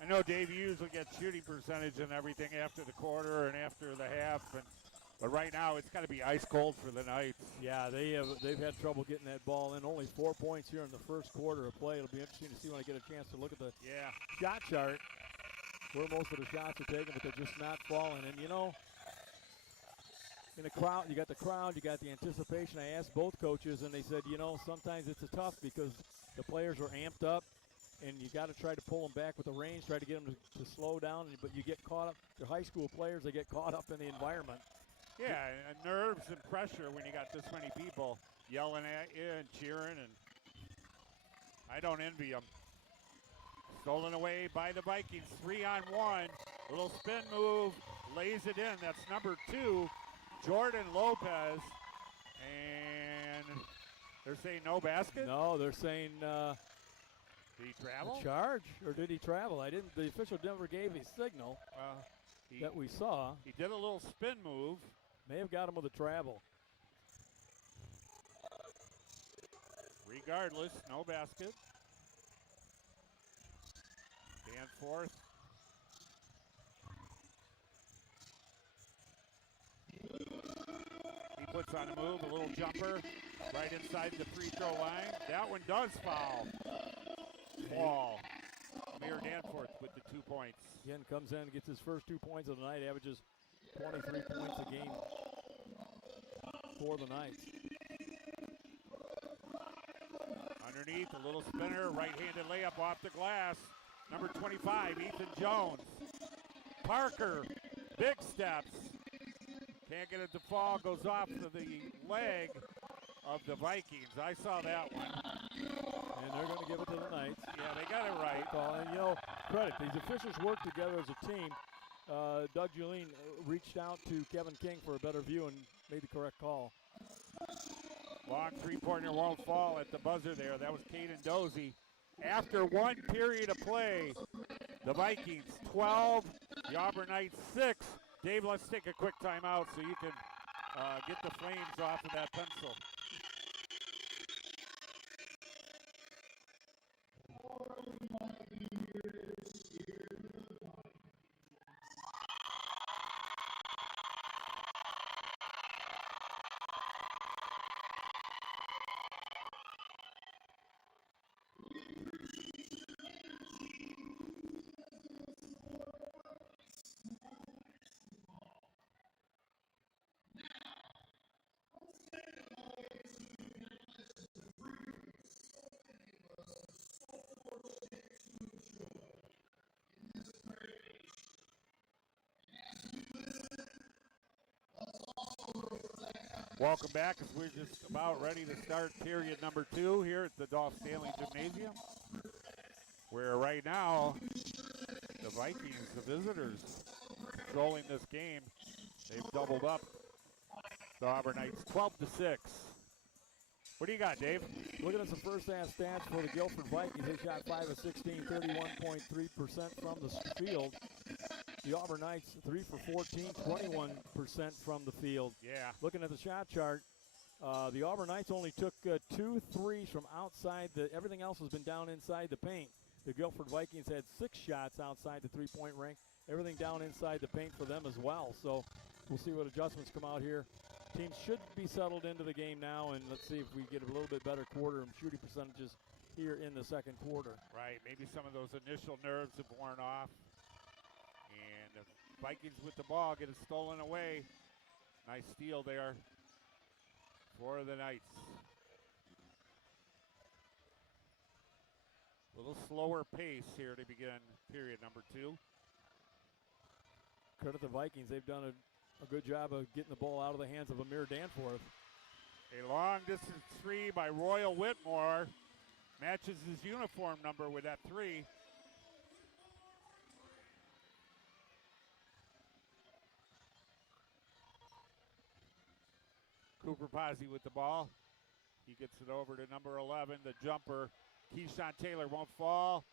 I know, Dave, you usually get shooting percentage and everything after the quarter and after the half, but right now it's got to be ice cold for the Knights. Yeah, they've had trouble getting that ball in. Only 4 points here in the first quarter of play. It'll be interesting to see when I get a chance to look at the shot chart where most of the shots are taken, but they're just not falling. And, you know, in a crowd, you got the crowd, you got the anticipation. I asked both coaches, and they said, you know, sometimes it's tough because the players are amped up, and you got to try to pull them back with the range, try to get them to slow down, but you get caught up. The high school players, they get caught up in the environment. Yeah, and nerves and pressure when you got this many people yelling at you and cheering, and I don't envy them. Stolen away by the Vikings, 3-on-1. Little spin move, lays it in. That's number 2, Jordan Lopez. And they're saying no basket? No, they're saying did he travel? a charge, or did he travel? The official never gave a signal that we saw. He did a little spin move. May have got him with a travel. Regardless, no basket. Danforth. He puts on a move, a little jumper, right inside the free throw line. That one does foul. Ball. Mayor Danforth with the 2 points. Again, comes in, gets his first 2 points of the night, averages 23 points a game for the Knights. Underneath, a little spinner, right-handed layup off the glass. Number 25, Ethan Jones. Parker, big steps. Can't get it to fall, goes off to the leg of the Vikings. I saw that one. And they're going to give it to the Knights. Yeah, they got it right. And, you know, credit. These officials work together as a team. Doug Julien reached out to Kevin King for a better view and made the correct call. Long three-pointer won't fall at the buzzer there. That was Caden Dozie. After one period of play, the Vikings 12, the Auburn Knights 6. Dave, let's take a quick timeout so you can get the flames off of that pencil. Welcome back as we're just about ready to start period number 2 here at the Dolph Stanley Gymnasium, where right now the Vikings, the visitors, controlling this game. They've doubled up the Auburn Knights 12-6. What do you got, Dave? Looking at some first half stats for the Guilford Vikings, they shot 5 of 16, 31.3% from the field. The Auburn Knights 3 for 14, 21% from the field. Yeah. Looking at the shot chart, the Auburn Knights only took 2 threes from outside. Everything else has been down inside the paint. The Guilford Vikings had 6 shots outside the three-point ring. Everything down inside the paint for them as well. So we'll see what adjustments come out here. Teams should be settled into the game now, and let's see if we get a little bit better quarter and shooting percentages here in the second quarter. Right. Maybe some of those initial nerves have worn off. And the Vikings with the ball get it stolen away. Nice steal there for the Knights. A little slower pace here to begin period number 2. Credit the Vikings. They've done a good job of getting the ball out of the hands of Amir Danforth. A long distance 3 by Royal Whitmore. Matches his uniform number with that 3. Cooper Posey with the ball. He gets it over to number 11, the jumper. Keyshawn Taylor won't fall.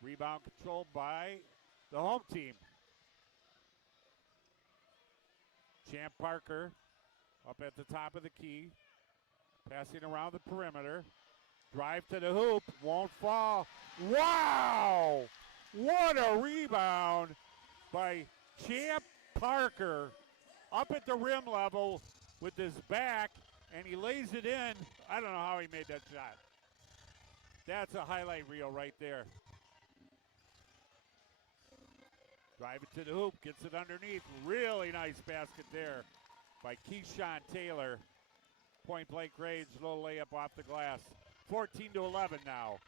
Rebound controlled by the home team. Champ Parker up at the top of the key. Passing around the perimeter. Drive to the hoop. Won't fall. Wow! What a rebound by Champ Parker. Up at the rim level with his back, and he lays it in. I don't know how he made that shot. That's a highlight reel right there. Drive it to the hoop, gets it underneath. Really nice basket there by Keyshawn Taylor. Point blank range, little layup off the glass. 14-11 now.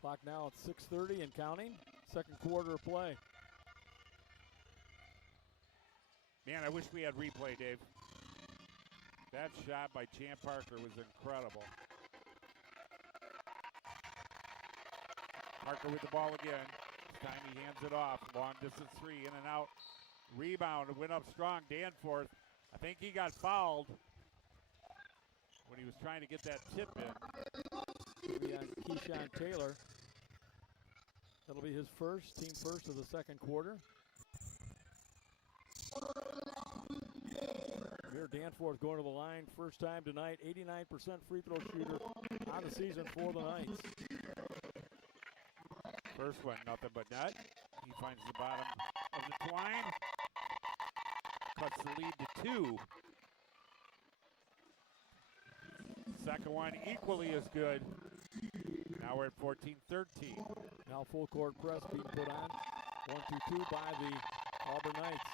Clock now at 6:30 and counting. Second quarter of play. Man, I wish we had replay, Dave. That shot by Champ Parker was incredible. Parker with the ball again. This time he hands it off. Long distance three, in and out. Rebound, went up strong. Danforth, I think he got fouled when he was trying to get that tip in. It'll be on Keyshawn Taylor. That'll be his first, team first of the second quarter. Amir Danforth going to the line first time tonight. 89% free throw shooter on the season for the Knights. First one, nothing but net. He finds the bottom of the twine. Cuts the lead to 2. Second one equally as good. Now we're at 14-13. Now full court press being put on. 1-2-2 by the Auburn Knights.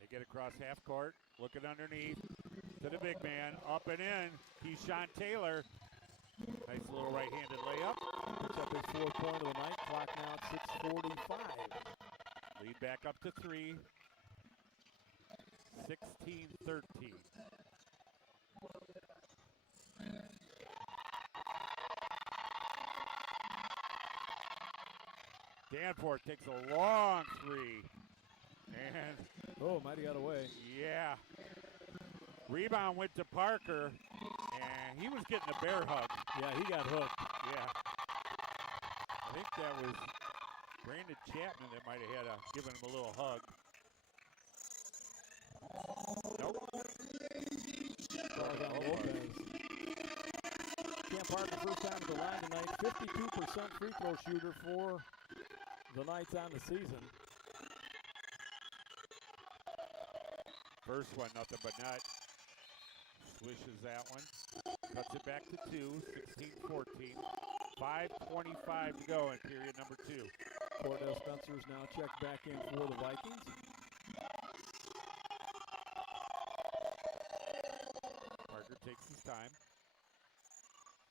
They get across half court, looking underneath to the big man, up and in. Keyshawn Taylor. Nice little right-handed layup. Picks up his 4th point of the night. Clock now at 6:45. Lead back up to 3. 16-13. Danforth takes a long 3. And oh, might have got away. yeah. Rebound went to Parker, and he was getting a bear hug. Yeah, he got hooked. Yeah. I think that was Brandon Chapman that might have had given him a little hug. Nope. Lopez. Champ Parker first time at the line tonight. 52% free throw shooter for the Knights on the season. First one, nothing but net. Swishes that one. Cuts it back to 2, 16-14. 5:25 to go in period number 2. Cordell Spencer's now checked back in for the Vikings. Parker takes his time.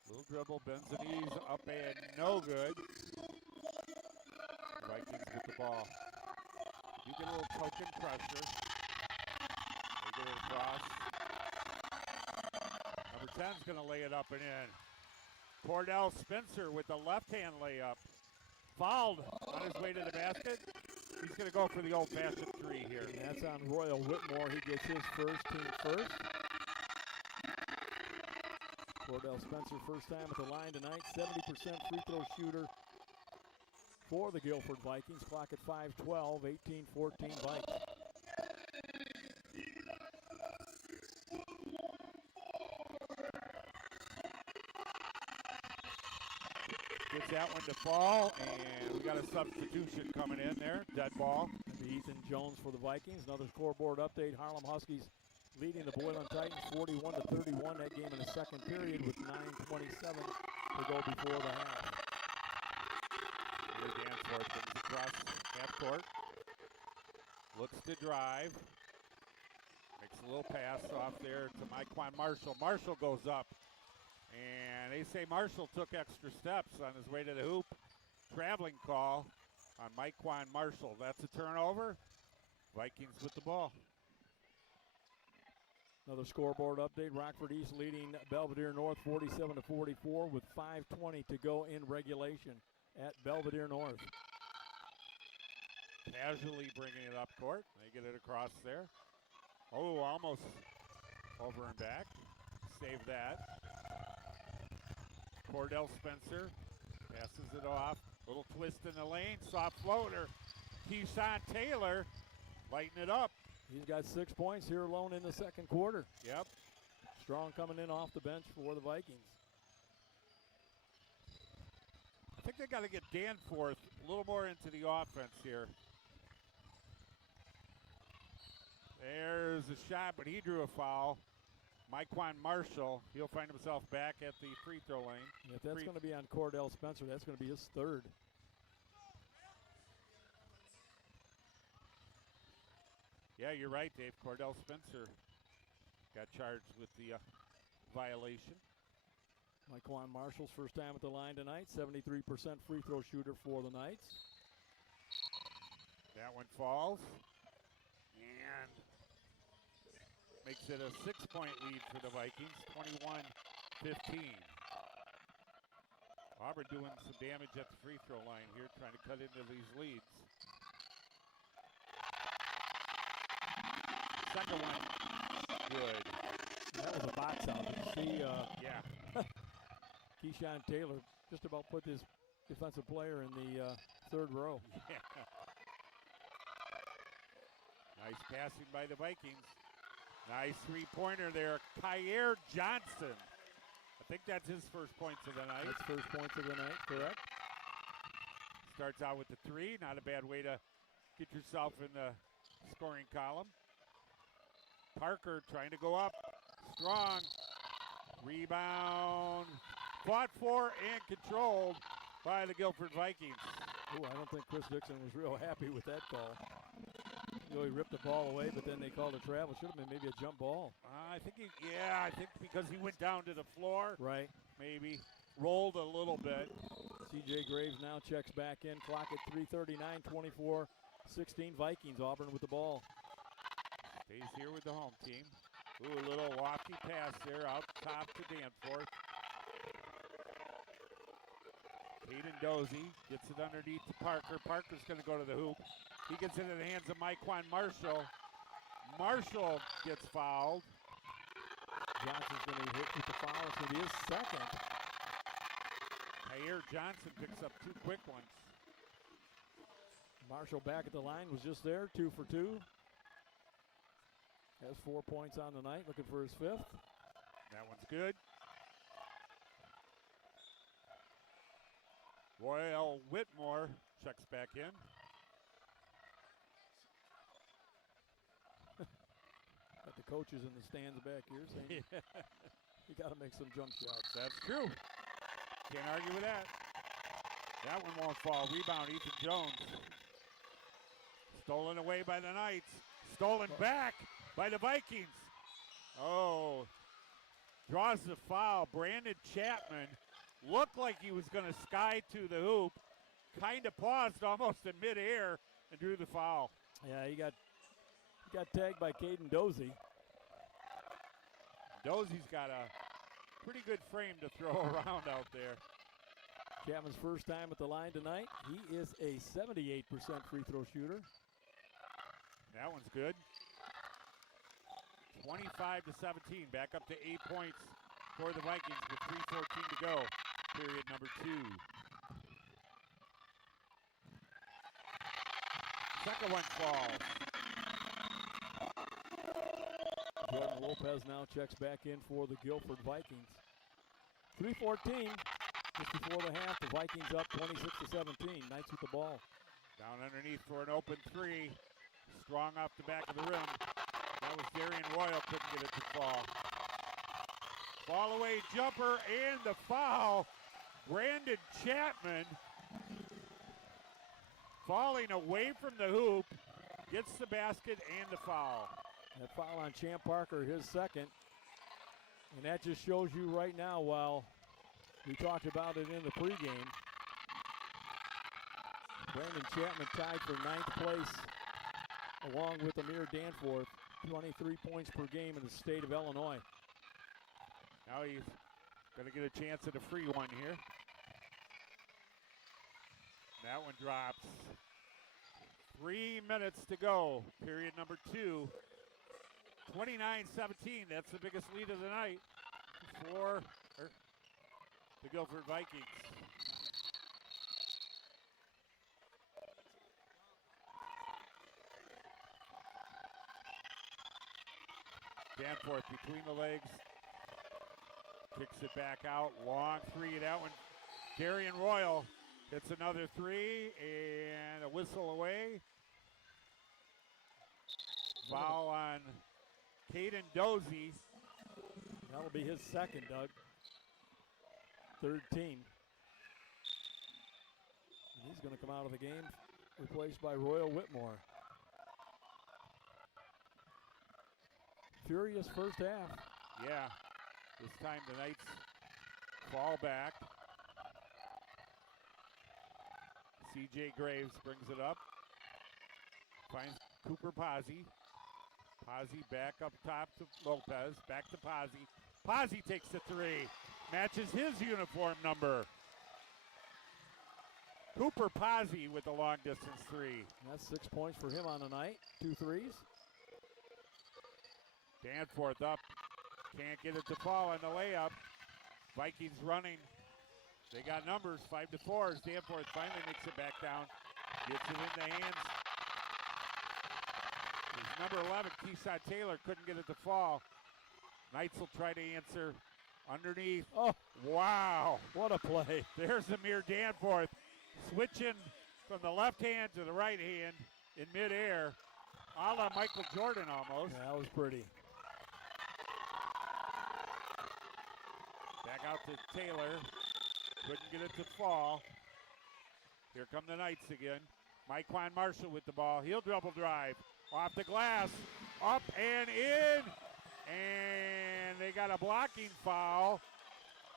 Little dribble, bends the knees, up and no good. Vikings with the ball. You get a little token pressure. They get it across. Number 10's going to lay it up and in. Cordell Spencer with the left-hand layup. Fouled on his way to the basket. He's going to go for the old-fashioned 3 here. And that's on Royal Whitmore. He gets his first, team first. Cordell Spencer first time at the line tonight. 70% free throw shooter for the Guilford Vikings. Clock at 5:12, 18-14 Vikes. Gets that one to fall, and we got a substitution coming in there. Dead ball. Ethan Jones for the Vikings. Another scoreboard update. Harlem Huskies leading the Boylan Titans 41-31. That game in the second period with 9:27 to go before the half. Here Danforth comes across half court. Looks to drive. Makes a little pass off there to Myquan Marshall. Marshall goes up. And they say Marshall took extra steps on his way to the hoop. Traveling call on Myquan Marshall. That's a turnover. Vikings with the ball. Another scoreboard update. Rockford East leading Belvedere North 47-44 with 5:20 to go in regulation at Belvedere North. Casually bringing it up court. They get it across there. Oh, almost over and back. Save that. Cordell Spencer passes it off. Little twist in the lane. Soft floater. Keyshawn Taylor lighting it up. He's got 6 points here alone in the second quarter. Yep. Strong coming in off the bench for the Vikings. I think they got to get Danforth a little more into the offense here. There's a shot, but he drew a foul. Myquan Marshall, he'll find himself back at the free throw lane. If that's going to be on Cordell Spencer, that's going to be his third. Yeah, you're right, Dave. Cordell Spencer got charged with the violation. Myquan Marshall's first time at the line tonight. 73% free throw shooter for the Knights. That one falls. And makes it a 6-point lead for the Vikings, 21-15. Auburn doing some damage at the free throw line here, trying to cut into these leads. Second one, good. That was a box out. See, yeah. Keyshawn Taylor just about put this defensive player in the third row. Yeah. Nice passing by the Vikings. Nice three-pointer there. Kyer Johnson. I think that's his first points of the night. That's first points of the night, correct. Starts out with the three. Not a bad way to get yourself in the scoring column. Parker trying to go up. Strong. Rebound. Fought for and controlled by the Guilford Vikings. Ooh, I don't think Chris Dixon was real happy with that call. He ripped the ball away, but then they called a travel. Should have been maybe a jump ball. I think because he went down to the floor. Right. Maybe. Rolled a little bit. C.J. Graves now checks back in. Clock at 3:39, 24-16. Vikings, Auburn with the ball. Stays here with the home team. Ooh, a little lofty pass there out top to Danforth. Caden Dozie gets it underneath to Parker. Parker's going to go to the hoop. He gets it in the hands of Myquan Marshall. Marshall gets fouled. Johnson's going to hit with the foul. It's going to be his second. Kyer Johnson picks up two quick ones. Marshall back at the line, was just there, 2 for 2. Has 4 points on the night, looking for his fifth. That one's good. Royal Whitmore checks back in. Got the coaches in the stands back here saying you got to make some jump shots. That's true. Can't argue with that. That one won't fall. Rebound, Ethan Jones. Stolen away by the Knights. Stolen back by the Vikings. Oh, draws the foul. Brandon Chapman looked like he was going to sky to the hoop. Kind of paused almost in midair and drew the foul. Yeah, he got tagged by Caden Dozie. Dozie's got a pretty good frame to throw around out there. Chapman's first time at the line tonight. He is a 78% free throw shooter. That one's good. 25-17, back up to 8 points for the Vikings with 3:14 to go. Period number 2. Second one falls. Jordan Lopez now checks back in for the Guilford Vikings. 3:14 just before the half. The Vikings up 26-17. Knights with the ball. Down underneath for an open three. Strong off the back of the rim. That was Darian Royal, couldn't get it to fall. Fall away jumper and the foul. Brandon Chapman falling away from the hoop, gets the basket and the foul. That foul on Champ Parker, his second. And that just shows you right now, while we talked about it in the pregame, Brandon Chapman tied for 9th place along with Amir Danforth, 23 points per game in the state of Illinois. Now he's going to get a chance at a free one here. That one drops. 3 minutes to go, period number 2. 29-17. That's the biggest lead of the night for the Guilford Vikings. Danforth between the legs. Kicks it back out. Long three. That one. Darian Royal hits another three and a whistle away. Foul on Caden Dozie. That'll be his second, Doug. Third team. And he's going to come out of the game replaced by Royal Whitmore. Furious first half. Yeah. This time the Knights fall back. C.J. Graves brings it up. Finds Cooper Pazzi. Pazzi back up top to Lopez. Back to Pazzi. Pazzi takes the three. Matches his uniform number. Cooper Pazzi with the long distance three. That's 6 points for him on the night. 2 threes. Danforth up. Can't get it to fall on the layup. Vikings running. They got numbers, 5-4. As Danforth finally makes it back down. Gets it in the hands. His number 11, Keyshawn Taylor, couldn't get it to fall. Knights will try to answer underneath. Oh, wow. What a play. There's Amir Danforth switching from the left hand to the right hand in midair. A la Michael Jordan almost. Yeah, that was pretty. Back out to Taylor. Couldn't get it to fall. Here come the Knights again. Myquan Marshall with the ball. He'll double drive. Off the glass. Up and in. And they got a blocking foul.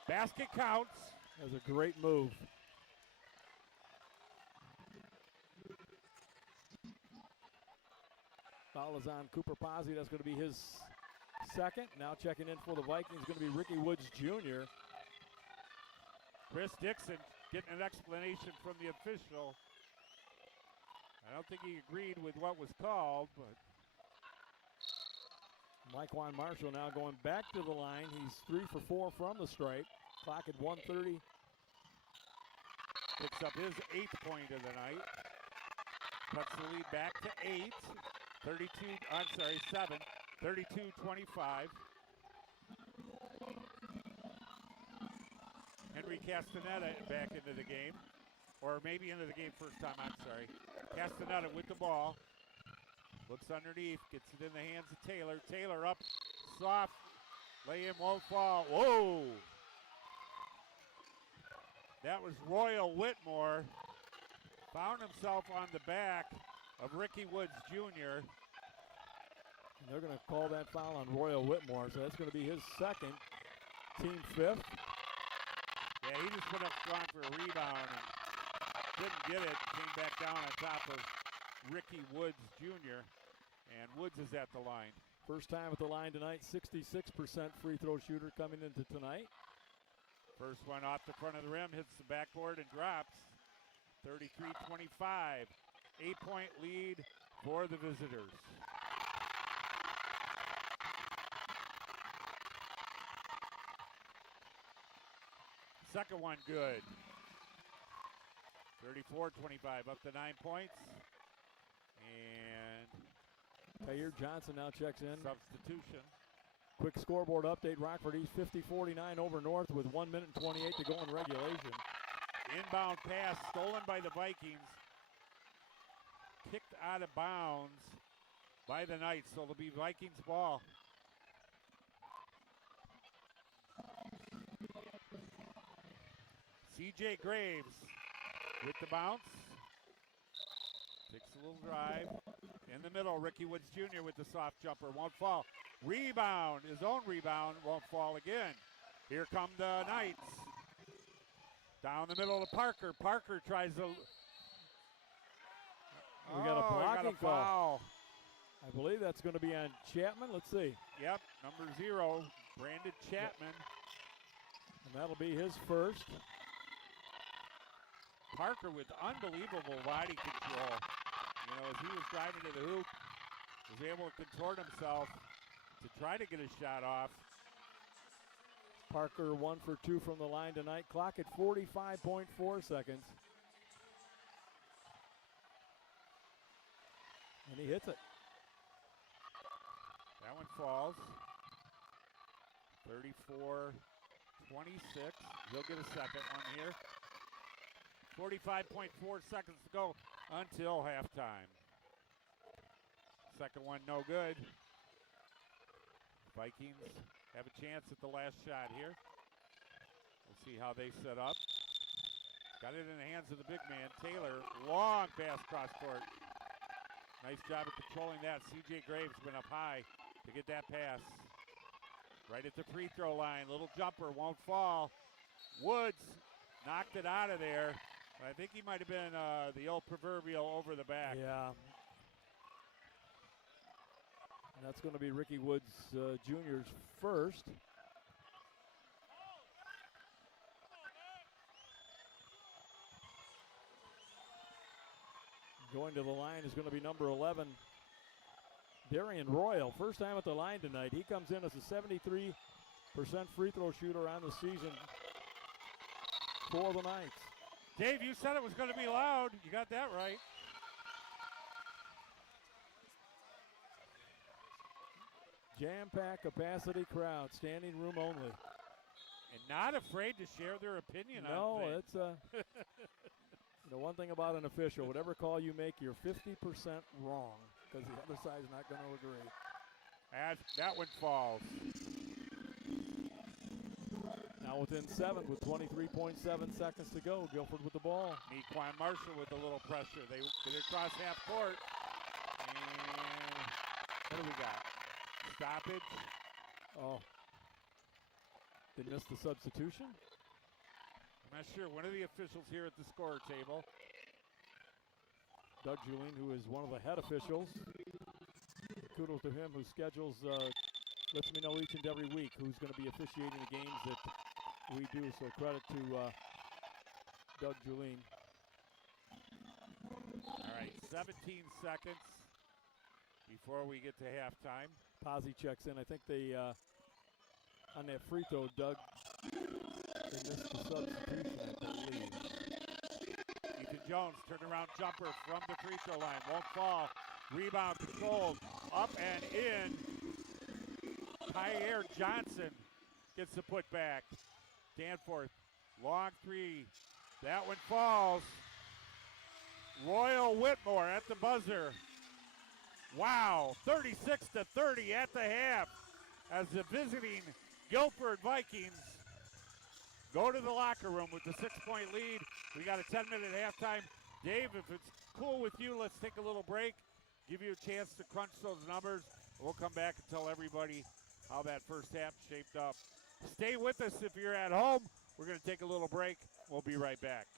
Basket counts. That was a great move. Foul is on Cooper Pazzi. That's going to be his second. Now checking in for the Vikings is going to be Ricky Woods Jr. Chris Dixon getting an explanation from the official. I don't think he agreed with what was called, but Myquan Marshall now going back to the line. He's 3 for 4 from the stripe. Clock at 1:30. Picks up his 8th point of the night. Cuts the lead back to 8. 7. 32-25. Henry Castaneda back into the game. Or maybe into the game first time, I'm sorry. Castaneda with the ball. Looks underneath, gets it in the hands of Taylor. Taylor up, soft. Lay in, won't fall. Whoa! That was Royal Whitmore. Found himself on the back of Ricky Woods Jr. And they're going to call that foul on Royal Whitmore, so that's going to be his second, team 5th. Yeah, he just put up strong for a rebound and couldn't get it. Came back down on top of Ricky Woods Jr. And Woods is at the line. First time at the line tonight, 66% free throw shooter coming into tonight. First one off the front of the rim, hits the backboard and drops. 33-25. 8-point lead for the visitors. Second one good. 34-25, up to 9 points. And Kair Johnson now checks in. Substitution. Quick scoreboard update. Rockford East 50-49 over North with 1 minute and 28 to go in regulation. Inbound pass stolen by the Vikings. Kicked out of bounds by the Knights, so it'll be Vikings ball. C.J. Graves with the bounce. Takes a little drive. In the middle, Ricky Woods Jr. with the soft jumper. Won't fall. Rebound. His own rebound. Won't fall again. Here come the Knights. Down the middle to Parker. Parker tries to... We got a blocking foul. call. I believe that's going to be on Chapman. Let's see. Yep, number 0, Brandon Chapman. And that'll be his first. Parker with unbelievable body control. You know, as he was driving to the hoop, was able to contort himself to try to get a shot off. Parker 1 for 2 from the line tonight. Clock at 45.4 seconds. And he hits it. That one falls. 34-26. He'll get a second one here. 45.4 seconds to go until halftime. Second one no good. Vikings have a chance at the last shot here. We'll see how they set up. Got it in the hands of the big man, Taylor. Long pass cross court. Nice job of controlling that. C.J. Graves went up high to get that pass. Right at the free throw line. Little jumper, won't fall. Woods knocked it out of there. I think he might have been the old proverbial over the back. Yeah. And that's going to be Ricky Woods Jr.'s first. Going to the line is going to be number 11, Darian Royal. First time at the line tonight. He comes in as a 73% free throw shooter on the season for the Knights. Dave, you said it was going to be loud. You got that right. Jam-packed capacity crowd, standing room only. And not afraid to share their opinion on No, things. it's the one thing about an official, whatever call you make, you're 50% wrong because the other side's not going to agree. As that one falls. Now within 7 with 23.7 seconds to go. Guilford with the ball. Mequan Marshall with a little pressure. They get it across half court. And what do we got? Stoppage. Oh. They missed the substitution. I'm not sure. One of the officials here at the scorer table. Doug Julien, who is one of the head officials. Kudos to him, who schedules, lets me know each and every week who's going to be officiating the games that we do. So credit to Doug Julien. All right, 17 seconds before we get to halftime. Posey checks in. I think they, on that free throw, Doug, they missed the substitution, I believe. Ethan Jones, turnaround jumper from the free throw line. Won't fall. Rebound controlled. Up and in. Tyre Johnson gets the putback. Danforth, long three. That one falls. Royal Whitmore at the buzzer. Wow, 36-30 at the half as the visiting Guilford Vikings go to the locker room with the 6-point lead. We got a 10-minute halftime. Dave, if it's cool with you, let's take a little break, give you a chance to crunch those numbers. We'll come back and tell everybody how that first half shaped up. Stay with us if you're at home. We're going to take a little break. We'll be right back.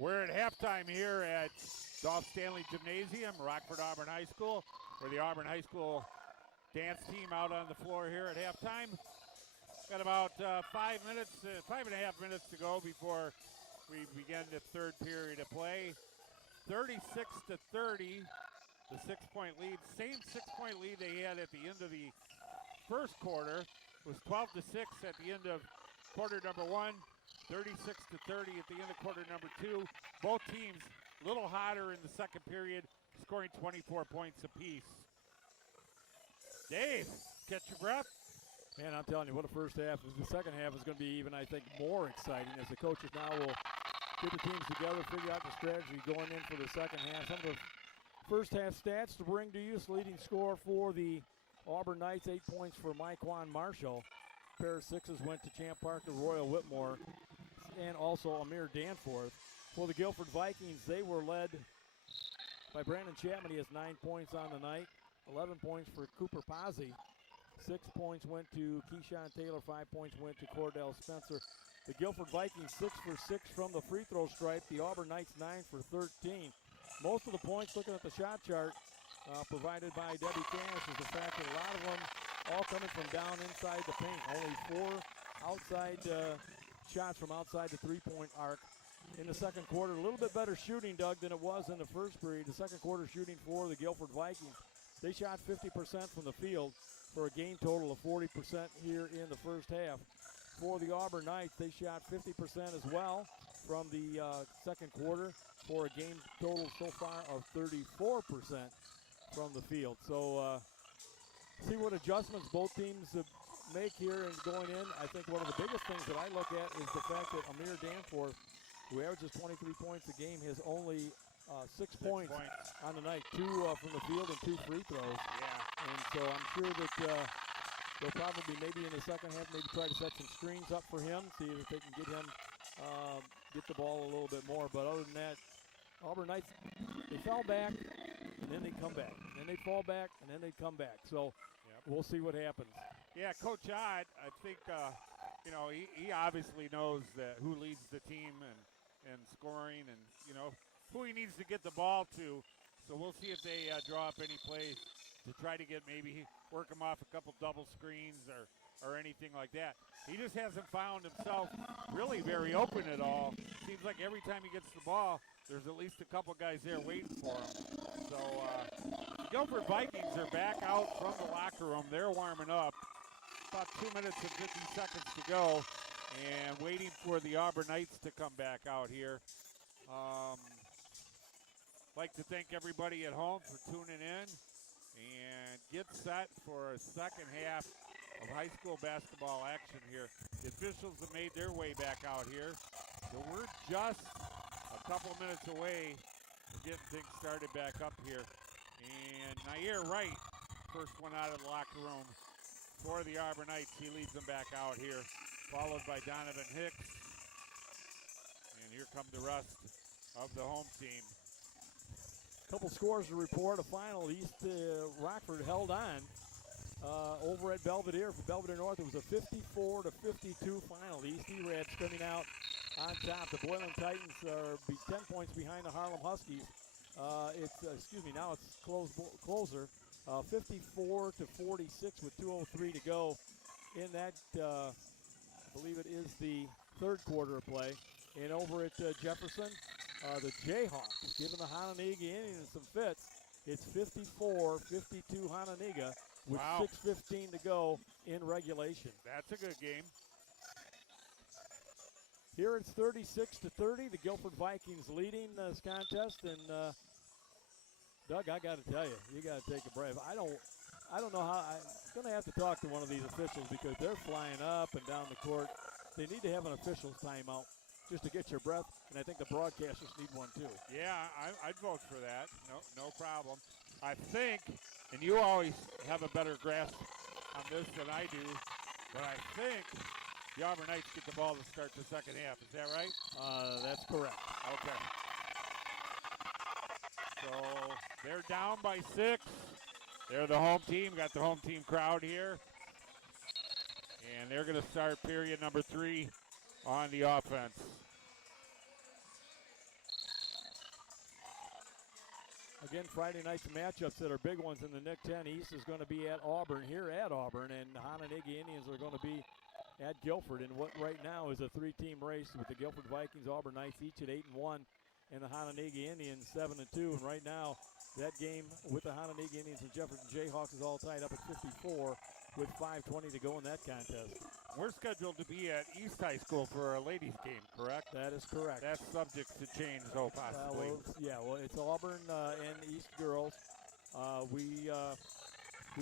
We're at halftime here at Dolph Stanley Gymnasium, Rockford Auburn High School. We're the Auburn High School dance team out on the floor here at halftime. Got about 5 minutes, 5.5 minutes to go before we begin the third period of play. 36-30, the 6-point lead. Same 6-point lead they had at the end of the first quarter. It was 12-6 at the end of quarter number 1. 36-30 at the end of quarter number 2. Both teams a little hotter in the second period, scoring 24 points apiece. Dave, catch your breath. Man, I'm telling you, what a first half. The second half is going to be even, I think, more exciting as the coaches now will get the teams together, figure out the strategy going in for the second half. Some of the first half stats to bring to you. Leading score for the Auburn Knights, 8 points for Myquan Marshall. A pair of sixes went to Champ Parker, Royal Whitmore, and also Amir Danforth. For the Guilford Vikings, they were led by Brandon Chapman. He has 9 points on the night. 11 points for Cooper Pozzi. 6 points went to Keyshawn Taylor. 5 points went to Cordell Spencer. The Guilford Vikings 6 for 6 from the free throw stripe. The Auburn Knights 9 for 13. Most of the points, looking at the shot chart, provided by Debbie Cash, is the fact that a lot of them all coming from down inside the paint. Only 4 outside shots from outside the three-point arc in the second quarter. A little bit better shooting, Doug, than it was in the first period. The second quarter shooting for the Guilford Vikings. They shot 50% from the field for a game total of 40% here in the first half. For the Auburn Knights, they shot 50% as well from the second quarter for a game total so far of 34% from the field. So see what adjustments both teams make here and going in. I think one of the biggest things that I look at is the fact that Amir Danforth, who averages 23 points a game, has only 6 points on the night, 2 from the field and 2 free throws. Yeah. And so I'm sure that they'll probably maybe in the second half maybe try to set some screens up for him, see if they can get him get the ball a little bit more. But other than that, Auburn Knights, they fell back and then they come back. And then they fall back and then they come back. So we'll see what happens. Yeah, Coach Odd, I think, you know, he obviously knows that who leads the team and scoring and, you know, who he needs to get the ball to. So we'll see if they draw up any plays to try to get maybe work him off a couple double screens or anything like that. He just hasn't found himself really very open at all. Seems like every time he gets the ball, there's at least a couple guys there waiting for him. So Guilford Vikings are back out from the locker room. They're warming up. About 2 minutes and 50 seconds to go, and waiting for the Auburn Knights to come back out here. Like to thank everybody at home for tuning in and get set for a second half of high school basketball action here. The officials have made their way back out here, so we're just a couple minutes away from getting things started back up here. And Nair Wright, first one out of the locker room for the Auburn Knights. He leads them back out here, followed by Donovan Hicks. And here come the rest of the home team. Couple scores to report. A final, East Rockford held on over at Belvedere. For Belvedere North, it was a 54-52 final. The East E-Rats coming out on top. The Boylan Titans are 10 points behind the Harlem Huskies. Now it's closer. 54-46 with 2:03 to go in that, I believe it is the third quarter of play. And over at Jefferson, the Jayhawks giving the Hononegah Indians some fits. It's 54-52 Hononegah with 6:15 to go in regulation. That's a good game. Here it's 36-30. The Guilford Vikings leading this contest, and Doug, I got to tell you, you got to take a breath. I don't know how. I'm going to have to talk to one of these officials because they're flying up and down the court. They need to have an official's timeout just to get your breath, and I think the broadcasters need one too. Yeah, I'd vote for that. No problem. I think, and you always have a better grasp on this than I do, but I think the Auburn Knights get the ball to start the second half. Is that right? That's correct. Okay. So they're down by 6. They're the home team. Got the home team crowd here. And they're going to start period number 3 on the offense. Again, Friday night's matchups that are big ones in the Nick 10 East is going to be at Auburn, here at Auburn, and the Hononegah Indians are going to be at Guilford in what right now is a three-team race with the Guilford Vikings, Auburn Knights each at 8-1, and the Hononegah Indians 7-2. And right now, that game with the Hononegah Indians and Jefferson Jayhawks is all tied up at 54 with 5:20 to go in that contest. We're scheduled to be at East High School for a ladies' game, correct? That is correct. That's subject to change, though, possibly. Well, it's Auburn and East girls. We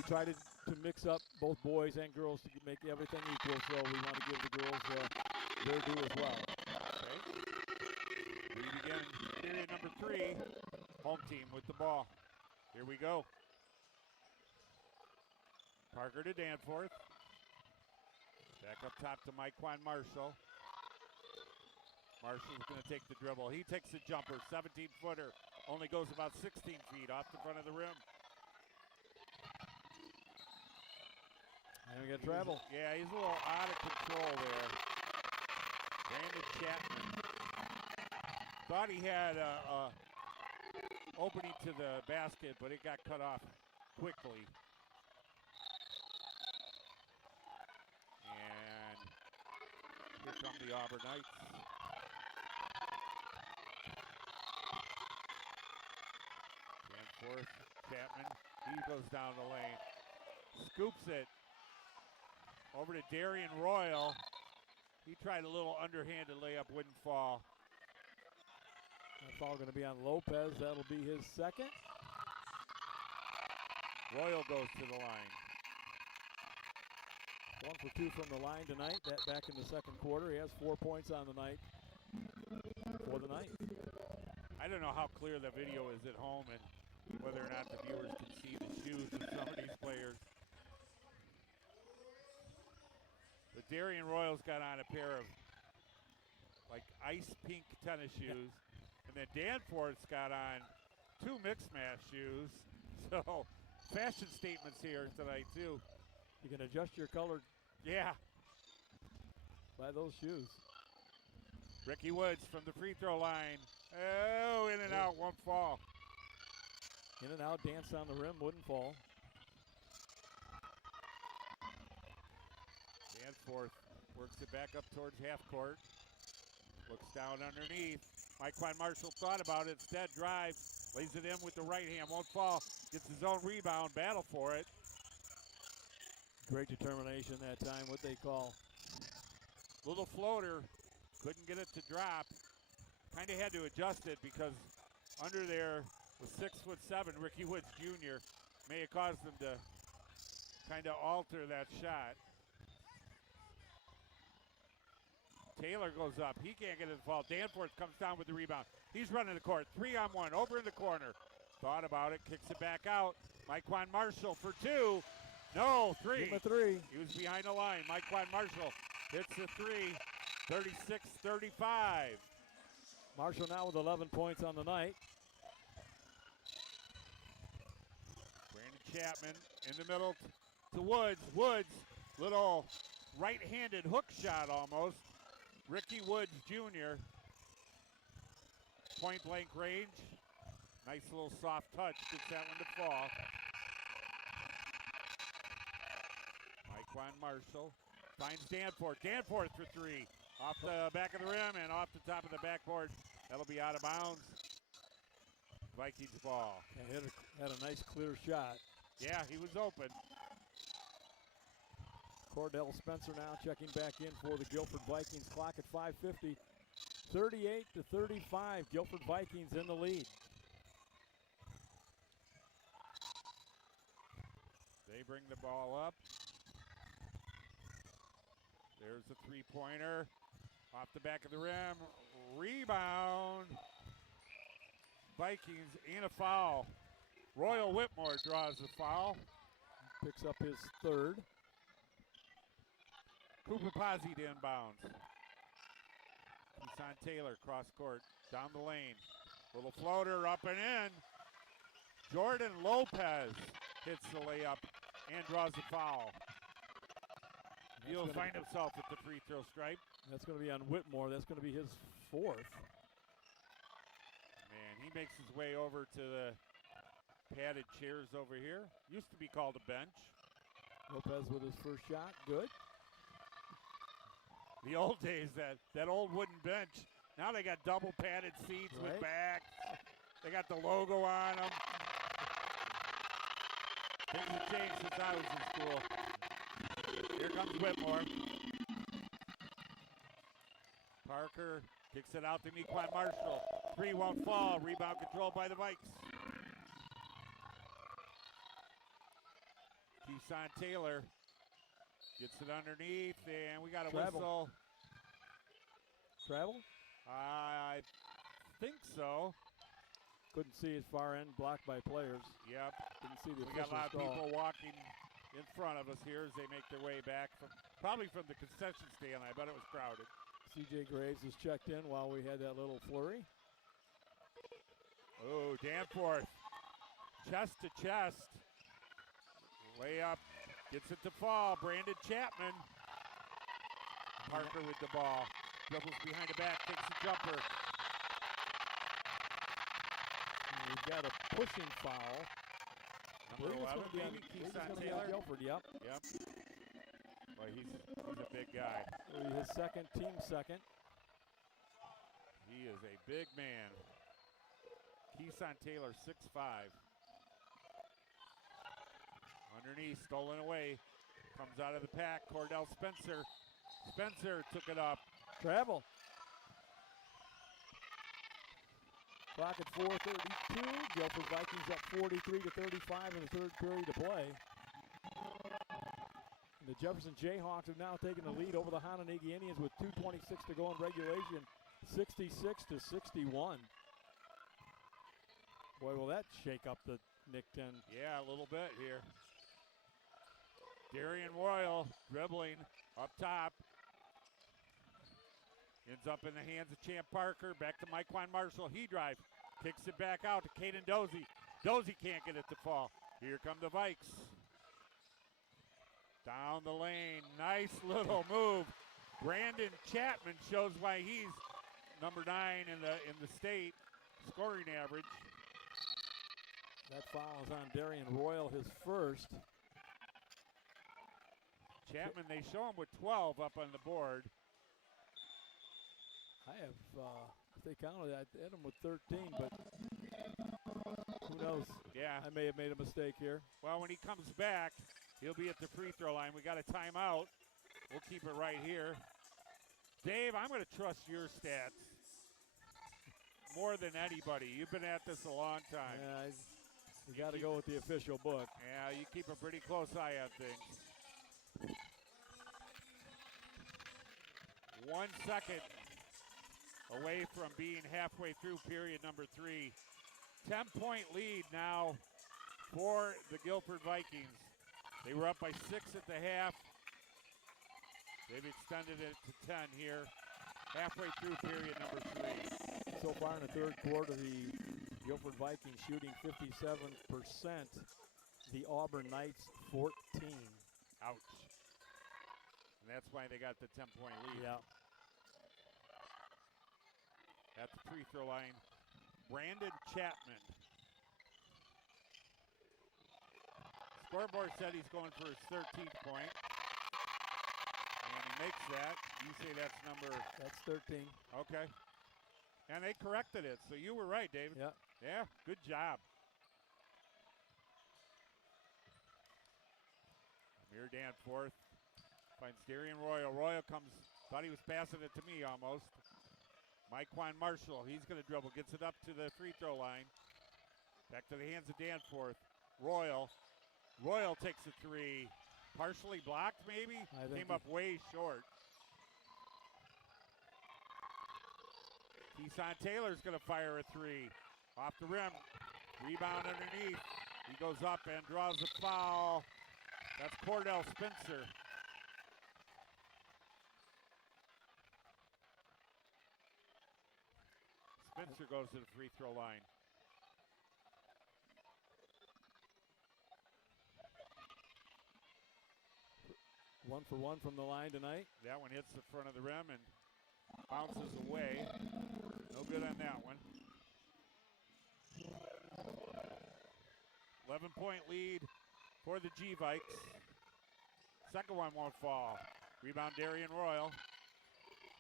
try to mix up both boys and girls to make everything equal, so we want to give the girls their due as well. Okay. We begin period number 3. Home team with the ball. Here we go. Parker to Danforth. Back up top to Myquan Marshall. Marshall's going to take the dribble. He takes the jumper, 17-footer. Only goes about 16 feet off the front of the rim. And we got travel. Yeah, he's a little out of control there. Brandon Chapman. Thought he had a opening to the basket, but it got cut off quickly. And here come the Auburn Knights. Danforth, Chapman, he goes down the lane. Scoops it over to Darian Royal. He tried a little underhanded layup, wouldn't fall. That foul going to be on Lopez. That'll be his second. Royal goes to the line. 1 for 2 from the line tonight. That back in the second quarter. He has 4 points on the night for the night. I don't know how clear the video is at home and whether or not the viewers can see the shoes of some of these players. But Darian Royal's got on a pair of like ice pink tennis shoes. And then Danforth's got on 2 mixed match shoes. So fashion statements here tonight too. You can adjust your color. Yeah. By those shoes. Ricky Woods from the free throw line. Oh, in and out, won't fall. In and out, dance on the rim, wouldn't fall. Danforth works it back up towards half court. Looks down underneath. Myquan Marshall thought about it, instead drives, lays it in with the right hand, won't fall, gets his own rebound, battle for it. Great determination that time, what they call. Little floater, couldn't get it to drop. Kind of had to adjust it because under there was 6'7" Ricky Woods Jr. May have caused them to kind of alter that shot. Taylor goes up. He can't get it to fall. Danforth comes down with the rebound. He's running the court. 3-on-1 over in the corner. Thought about it. Kicks it back out. Myquan Marshall for 2. No, 3. Give him a 3. He was behind the line. Myquan Marshall hits the 3. 36-35. Marshall now with 11 points on the night. Brandon Chapman in the middle to Woods. Woods, little right-handed hook shot almost. Ricky Woods Jr. Point blank range. Nice little soft touch. Gets that one to fall. Myquan Marshall finds Danforth. Danforth for 3. Off the back of the rim and off the top of the backboard. That'll be out of bounds. Vikings ball. And had a nice clear shot. Yeah, he was open. Cordell Spencer now checking back in for the Guilford Vikings. Clock at 5:50. 38-35. Guilford Vikings in the lead. They bring the ball up. There's a three-pointer. Off the back of the rim. Rebound. Vikings and a foul. Royal Whitmore draws the foul. Picks up his third. Cooper Pozzi to inbounds. Keeson Taylor cross court down the lane. Little floater up and in. Jordan Lopez hits the layup and draws the foul. He'll find himself at the free throw stripe. That's going to be on Whitmore. That's going to be his 4th. Man, he makes his way over to the padded chairs over here. Used to be called a bench. Lopez with his first shot, good. The old days, that old wooden bench. Now they got double padded seats with Right. backs. They got the logo on them. Things have changed since I was in school. Here comes Whitmore. Parker kicks it out to Mequan Marshall. 3 won't fall. Rebound controlled by the Vikes. Keeson Taylor gets it underneath, and we got a Travel. whistle. Travel? I think so. Couldn't see his far end, blocked by players. Yep. Didn't see the We got a lot of official's call. people walking in front of us here as they make their way back from probably from the concession stand. I bet it was crowded. C.J. Graves was checked in while we had that little flurry. Oh, Danforth. Chest to chest. Layup. Gets it to fall. Brandon Chapman. Parker with the ball. Dribbles behind the back. Takes the jumper. And we've got a pushing foul. Number 11, maybe Keeson Taylor. Guilford, yep. Yep. Boy, he's a big guy. His second, team second. He is a big man. Keeson Taylor, 6'5". Underneath, stolen away. Comes out of the pack. Cordell Spencer. Spencer took it up. Travel. Clock at 4:32. Guilford Vikings up 43-35 in the third period to play. And the Jefferson Jayhawks have now taken the lead over the Hononegee Indians with 2:26 to go in regulation, 66-61. Boy, will that shake up the Nick 10. Yeah, a little bit here. Darian Royal dribbling up top. Ends up in the hands of Champ Parker. Back to Mequan Marshall. He drives. Kicks it back out to Caden Dozie. Dozie can't get it to fall. Here come the Vikes. Down the lane. Nice little move. Brandon Chapman shows why he's number 9 in the state scoring average. That foul is on Darian Royal, his first. Chapman, they show him with 12 up on the board. I have, if they counted, I had him with 13, but who knows? Yeah. I may have made a mistake here. Well, when he comes back, he'll be at the free throw line. We got a timeout. We'll keep it right here. Dave, I'm going to trust your stats more than anybody. You've been at this a long time. Yeah, you got to go with the official book. Yeah, you keep a pretty close eye on things. 1 second away from being halfway through period number 3. 10-point lead now for the Guilford Vikings. They were up by 6 at the half. They've extended it to 10 here, halfway through period number 3. So far in the third quarter, the Guilford Vikings shooting 57%. The Auburn Knights 14. Ouch. And that's why they got the 10-point lead. Yeah. At the free throw line, Brandon Chapman. Scoreboard said he's going for his 13th point. And he makes that. You say that's number... That's 13. Okay. And they corrected it, so you were right, David. Yeah. Yeah, good job. Amir Danforth finds Darian Royal. Royal comes, thought he was passing it to me almost. Mequan Marshall, he's going to dribble, gets it up to the free throw line. Back to the hands of Danforth. Royal takes a 3. Partially blocked, maybe? Came up way short. Keeson Taylor's going to fire a 3. Off the rim. Rebound underneath. He goes up and draws a foul. That's Cordell Spencer. Spencer goes to the free throw line. One for one from the line tonight. That one hits the front of the rim and bounces away. No good on that one. 11-point lead for the G-Vikes. Second one won't fall. Rebound Darian Royal.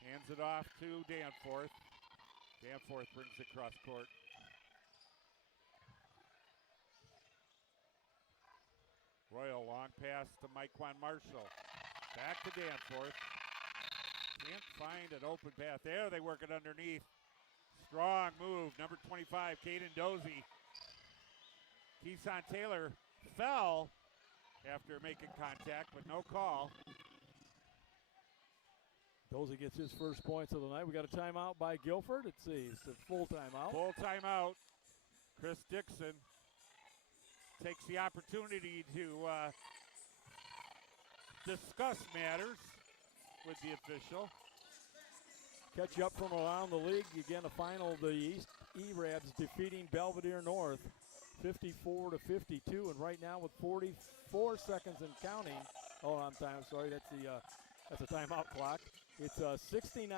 Hands it off to Danforth. Danforth brings it cross court. Royal, long pass to Mikewan Marshall. Back to Danforth. Can't find an open path. There they work it underneath. Strong move, number 25, Caden Dozie. Keeson Taylor fell after making contact, but no call. Dozie gets his first points of the night. We got a timeout by Guilford. Let's see, it's a full timeout. Full timeout. Chris Dixon takes the opportunity to discuss matters with the official. Catch up from around the league. Again, a final, the East E-Rabs defeating Belvedere North 54-52, and right now with 44 seconds and counting. Oh, I'm sorry, that's a timeout clock. It's 69-66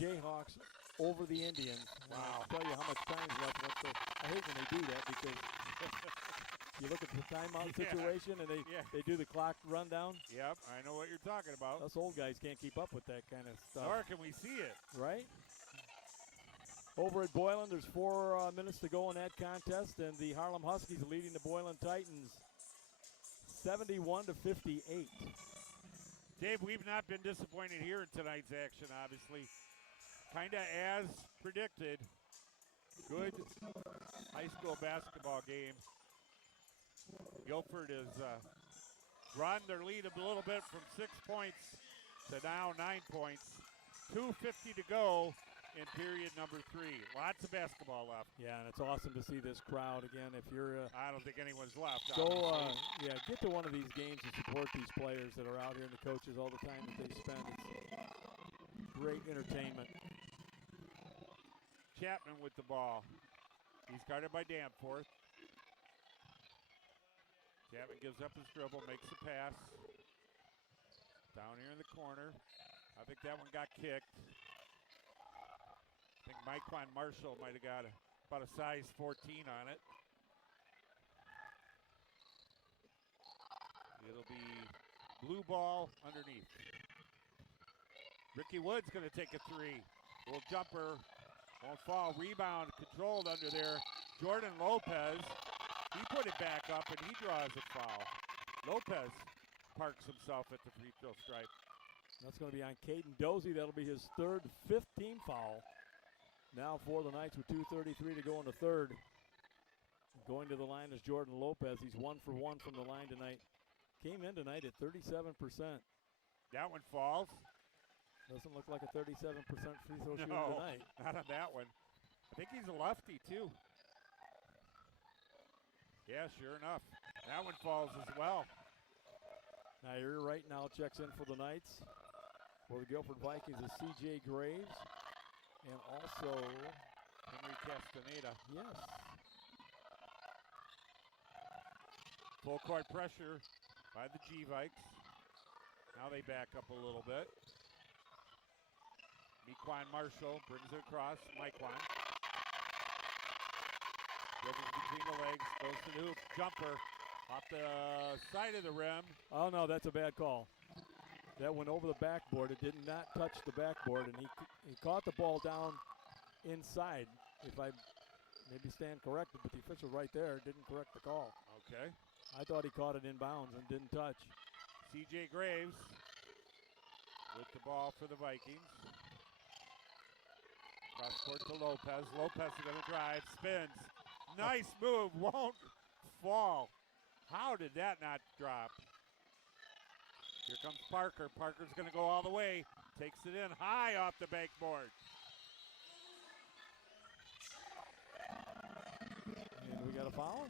Jayhawks over the Indians. Wow. I'll tell you how much time's left. I hate when they do that because you look at the timeout situation and they do the clock rundown. Yep, I know what you're talking about. Us old guys can't keep up with that kind of stuff. Nor can we see it. Right? Over at Boylan, there's 4 minutes to go in that contest, and the Harlem Huskies leading the Boylan Titans 71-58. Dave, we've not been disappointed here in tonight's action, obviously. Kind of as predicted. Good high school basketball game. Guilford has run their lead a little bit from 6 points to now 9 points. 2:50 to go in period number 3. Lots of basketball left. Yeah, and it's awesome to see this crowd again. If you're I don't think anyone's left. get to one of these games and support these players that are out here and the coaches all the time that they spend. It's great entertainment. Chapman with the ball. He's guarded by Danforth. Chapman gives up his dribble, makes a pass. Down here in the corner. I think that one got kicked. I think Mikewan Marshall might have got about a size 14 on it. It'll be blue ball underneath. Ricky Wood's going to take a 3. Little jumper. Won't fall. Rebound controlled under there. Jordan Lopez. He put it back up and he draws a foul. Lopez parks himself at the free throw stripe. That's going to be on Caden Dozie. That'll be his 5th team foul. Now for the Knights with 2:33 to go in the third. Going to the line is Jordan Lopez. He's 1 for 1 from the line tonight. Came in tonight at 37%. That one falls. Doesn't look like a 37% free throw shooter No, tonight. not on that one. I think he's a lefty too. Yeah, sure enough. That one falls as well. Now you're right now checks in for the Knights. For the Guilford Vikings is C.J. Graves and also Henry Castaneda. Yes. Full court pressure by the G-Vikes. Now they back up a little bit. Mequan Marshall brings it across. Mikewan. Dribbles between the legs, goes to the hoop. Jumper off the side of the rim. Oh, no, that's a bad call. That went over the backboard. It did not touch the backboard, and he caught the ball down inside. If I maybe stand corrected, but the official right there didn't correct the call. Okay. I thought he caught it in bounds and didn't touch. C.J. Graves with the ball for the Vikings. Cross court to Lopez. Lopez is going to drive, spins. Nice move, won't fall. How did that not drop? Here comes Parker. Parker's going to go all the way. Takes it in high off the backboard. And we got a foul.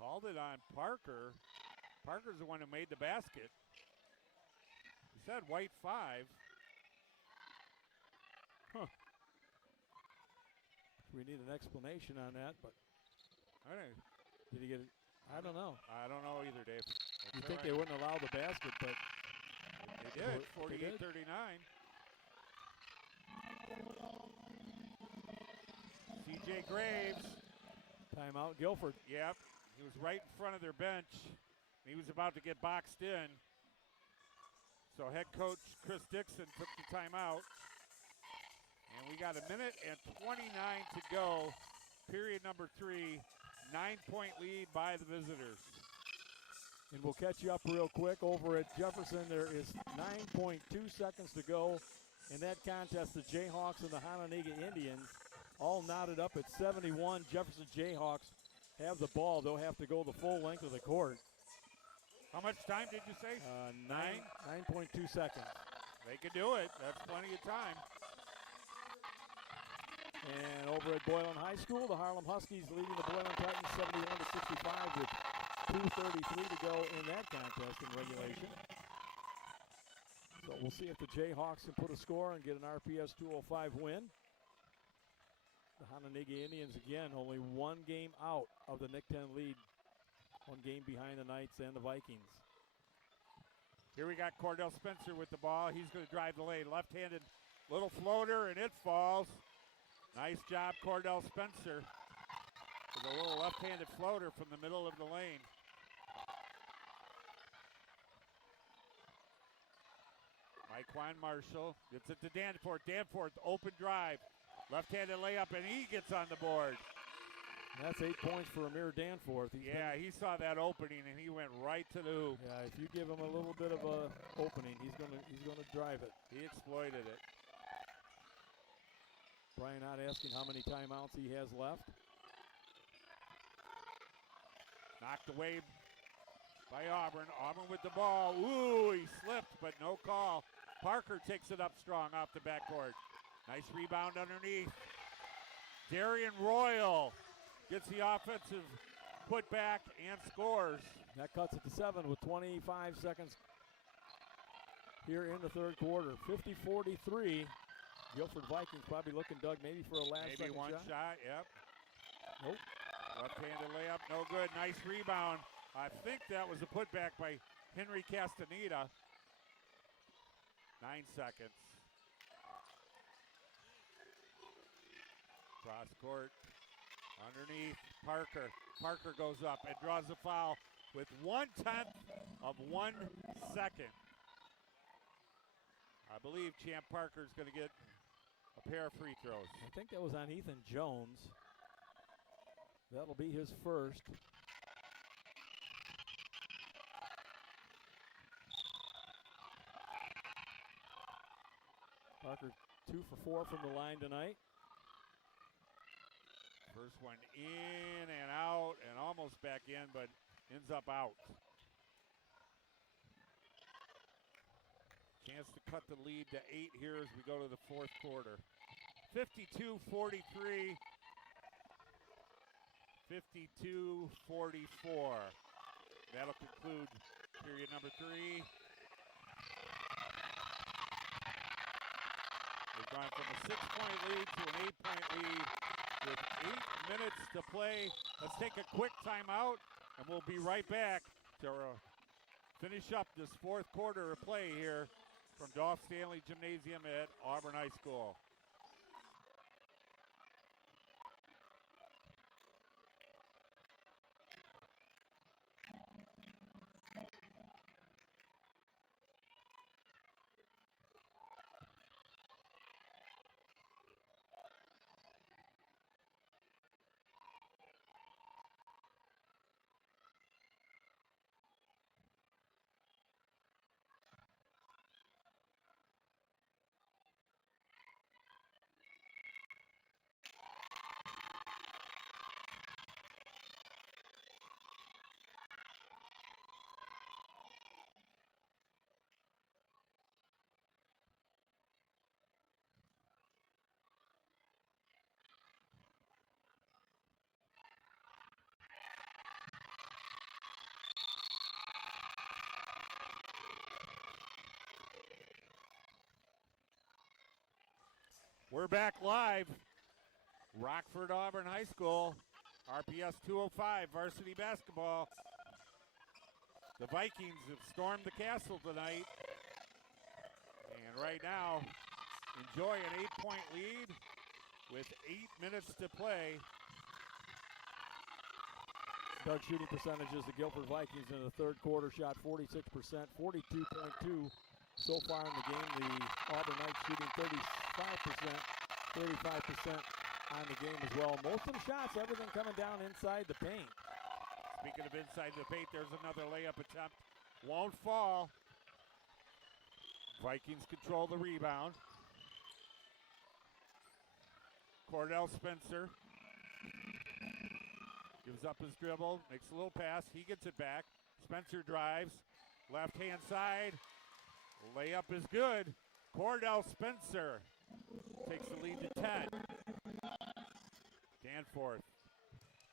Called it on Parker. Parker's the one who made the basket. He said white 5. Huh. We need an explanation on that, but I don't, did he get it? I don't know. I don't know either, Dave. You think they wouldn't allow the basket, but they did, 48-39. Jay Graves. Timeout, Guilford. Yep, he was right in front of their bench. He was about to get boxed in. So head coach Chris Dixon took the timeout. And we got a minute and 29 to go. Period number 3. 9-point lead by the visitors. And we'll catch you up real quick. Over at Jefferson, there is 9.2 seconds to go in that contest. The Jayhawks and the Hononegah Indians all knotted up at 71. Jefferson Jayhawks have the ball. They'll have to go the full length of the court. How much time did you say? 9.2 seconds. They could do it. That's plenty of time. And over at Boylan High School, the Harlem Huskies leading the Boylan Titans 71-65 with 2:33 to go in that contest in regulation. So we'll see if the Jayhawks can put a score and get an RPS 205 win. The Hononegah Indians, again, only one game out of the NIC-10 lead. One game behind the Knights and the Vikings. Here we got Cordell Spencer with the ball. He's going to drive the lane. Left-handed little floater, and it falls. Nice job, Cordell Spencer, with a little left-handed floater from the middle of the lane. Mike Marshall gets it to Danforth. Danforth, open drive. Left-handed layup, and he gets on the board. That's 8 points for Amir Danforth. He saw that opening, and he went right to the hoop. Yeah, if you give him a little bit of a opening, he's gonna drive it. He exploited it. Brian not asking how many timeouts he has left. Knocked away by Auburn. Auburn with the ball. Ooh, he slipped, but no call. Parker takes it up strong off the backboard. Nice rebound underneath. Darian Royal gets the offensive putback and scores. That cuts it to 7 with 25 seconds here in the third quarter. 50-43. Guilford Vikings probably looking, Doug, maybe for a last Maybe second one shot, yep. Nope. Left-handed layup, no good. Nice rebound. I think that was a putback by Henry Castaneda. 9 seconds. Cross court, underneath, Parker. Parker goes up and draws a foul with 1/10 of 1 second. I believe Champ Parker's going to get a pair of free throws. I think that was on Ethan Jones. That'll be his first. Parker 2 for 4 from the line tonight. First one in and out and almost back in, but ends up out. Chance to cut the lead to 8 here as we go to the fourth quarter. 52-43. 52-44. That'll conclude period number 3. We've gone from a 6-point lead to an 8-point lead with 8 minutes to play. Let's take a quick timeout, and we'll be right back to finish up this fourth quarter of play here from Dolph Stanley Gymnasium at Auburn High School. We're back live. Rockford Auburn High School, RPS 205 varsity basketball. The Vikings have stormed the castle tonight. And right now, enjoy an 8-point lead with 8 minutes to play. Doug's shooting percentages, the Guilford Vikings in the third quarter shot 46%, 42.2 so far in the game. The Auburn Knights shooting 35% on the game as well. Most of the shots, everything coming down inside the paint. Speaking of inside the paint, there's another layup attempt. Won't fall. Vikings control the rebound. Cordell Spencer gives up his dribble, makes a little pass. He gets it back. Spencer drives, left-hand side. Layup is good. Cordell Spencer takes the lead to 10. Danforth.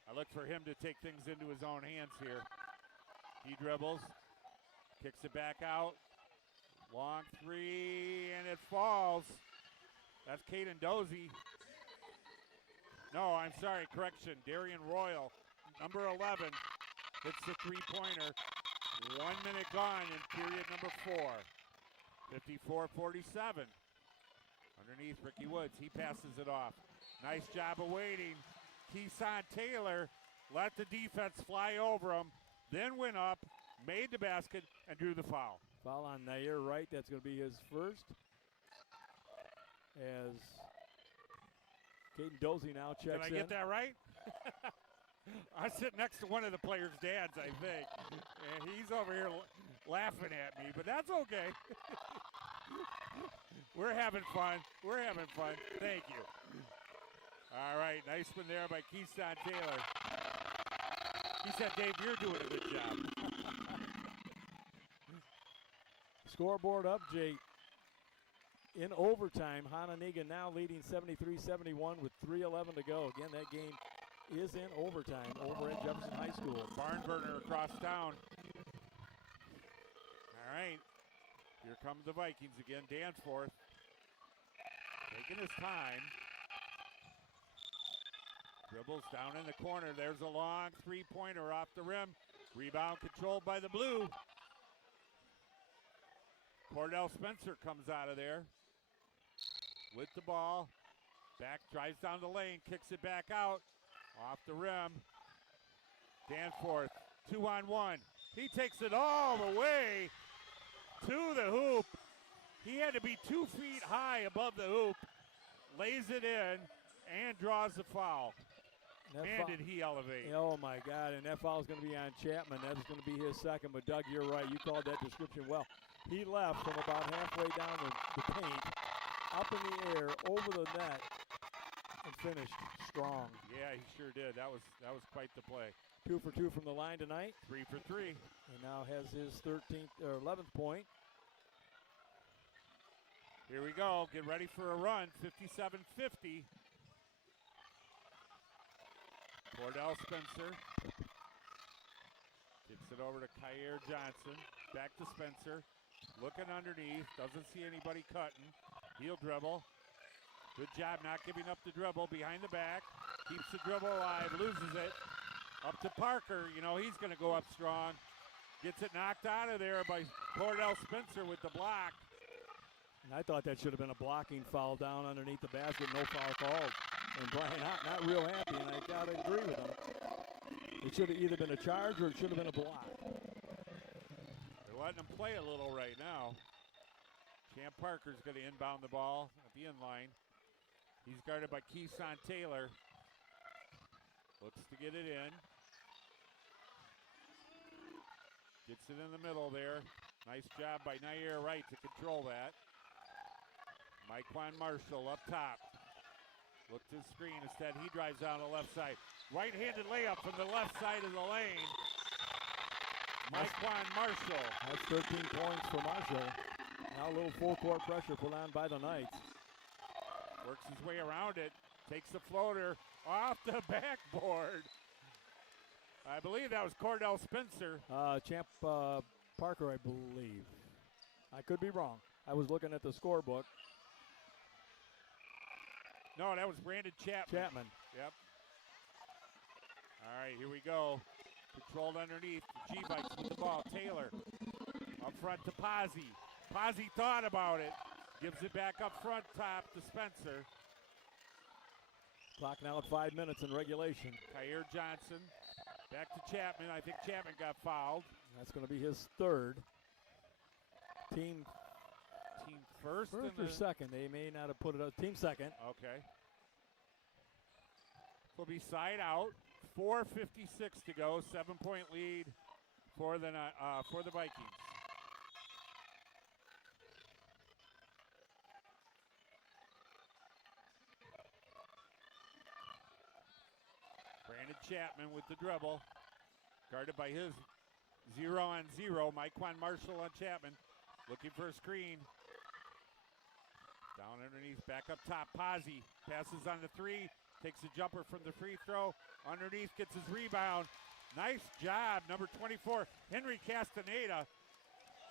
I look for him to take things into his own hands here. He dribbles, kicks it back out. Long three, and it falls. That's Caden Dozie. No, I'm sorry, correction. Darian Royal, number 11, hits the three-pointer. 1 minute gone in period number 4. 54-47. Underneath, Ricky Woods, he passes it off. Nice job of waiting. Keeson Taylor let the defense fly over him, then went up, made the basket, and drew the foul. Foul on Nair Wright. That's going to be his first. As Caden Dozie now checks in. Did I get that right? I sit next to one of the players' dads, I think. And he's over here laughing at me, but that's okay. We're having fun. We're having fun. Thank you. All right, nice one there by Keeson Taylor. He said, Dave, you're doing a good job. Scoreboard update. In overtime, Hononegah now leading 73-71 with 3:11 to go. Again, that game is in overtime over at Jefferson High School. Barn burner across town. All right, here come the Vikings again. Danforth taking his time. Dribbles down in the corner. There's a long three-pointer off the rim. Rebound controlled by the blue. Cordell Spencer comes out of there with the ball. Back, drives down the lane, kicks it back out. Off the rim. Danforth, 2-on-1. He takes it all the way to the hoop. He had to be 2 feet high above the hoop. Lays it in and draws the foul. Man, did he elevate. Oh, my God, and that foul is going to be on Chapman. That is going to be his second, but Doug, you're right. You called that description well. He left from about halfway down the paint, up in the air, over the net, and finished strong. Yeah, he sure did. That was quite the play. 2 for 2 from the line tonight. 3 for 3. And now has his 11th point. Here we go. Get ready for a run. 57-50. Cordell Spencer gets it over to Kyer Johnson. Back to Spencer. Looking underneath. Doesn't see anybody cutting. He'll dribble. Good job not giving up the dribble. Behind the back. Keeps the dribble alive. Loses it. Up to Parker. You know he's going to go up strong. Gets it knocked out of there by Cordell Spencer with the block. And I thought that should have been a blocking foul down underneath the basket. No foul called. And Brian not real happy, and I got to agree with him. It should have either been a charge or it should have been a block. They're letting him play a little right now. Champ Parker's going to inbound the ball at the end line. He's guarded by Keeson Taylor. Looks to get it in. Gets it in the middle there. Nice job by Nair Wright to control that. Myquan Marshall up top. Look to the screen. Instead, he drives down the left side. Right-handed layup from the left side of the lane. Myquan Marshall. That's 13 points for Marshall. Now a little full-court pressure put on by the Knights. Works his way around it. Takes the floater off the backboard. I believe that was Cordell Spencer. Champ Parker, I believe. I could be wrong. I was looking at the scorebook. No, that was Brandon Chapman. Yep. All right, here we go. Controlled underneath. The G-Bikes with the ball. Taylor up front to Pazzi. Pazzi thought about it. Gives it back up front top to Spencer. Clock now at 5 minutes in regulation. Kyer Johnson back to Chapman. I think Chapman got fouled. That's going to be his third. Team first or second. They may not have put it up. Team second. Okay. Will be side out. 4:56 to go. 7-point lead for the Vikings. Brandon Chapman with the dribble, guarded by his 0-on-0. Myquan Marshall on Chapman, looking for a screen. Down underneath, back up top. Pazzi passes on the three, takes a jumper from the free throw. Underneath, gets his rebound. Nice job, number 24, Henry Castaneda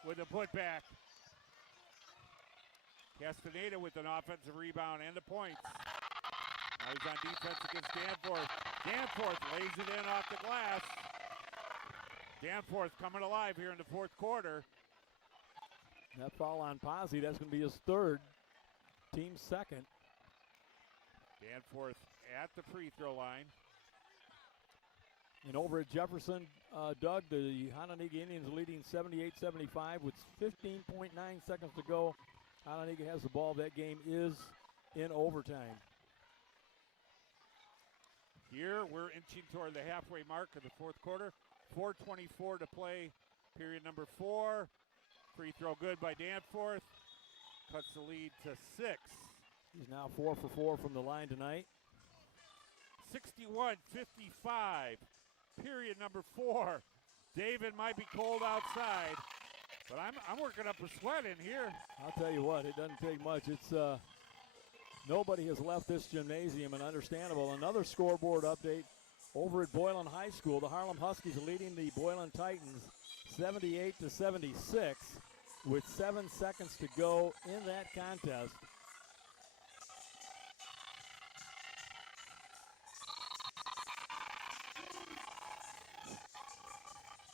with a putback. Castaneda with an offensive rebound and the points. Now he's on defense against Danforth. Danforth lays it in off the glass. Danforth coming alive here in the fourth quarter. That foul on Pazzi, that's going to be his third. Team second. Danforth at the free throw line. And over at Jefferson, Doug, the Hononegah Indians leading 78-75 with 15.9 seconds to go. Hononegah has the ball. That game is in overtime. Here we're inching toward the halfway mark of the fourth quarter. 4:24 to play, period number 4. Free throw good by Danforth. Cuts the lead to 6. He's now 4 for 4 from the line tonight. 61-55, period number 4. David might be cold outside, but I'm working up a sweat in here. I'll tell you what, it doesn't take much. It's nobody has left this gymnasium, and understandable. Another scoreboard update over at Boylan High School. The Harlem Huskies leading the Boylan Titans 78-76 with 7 seconds to go in that contest.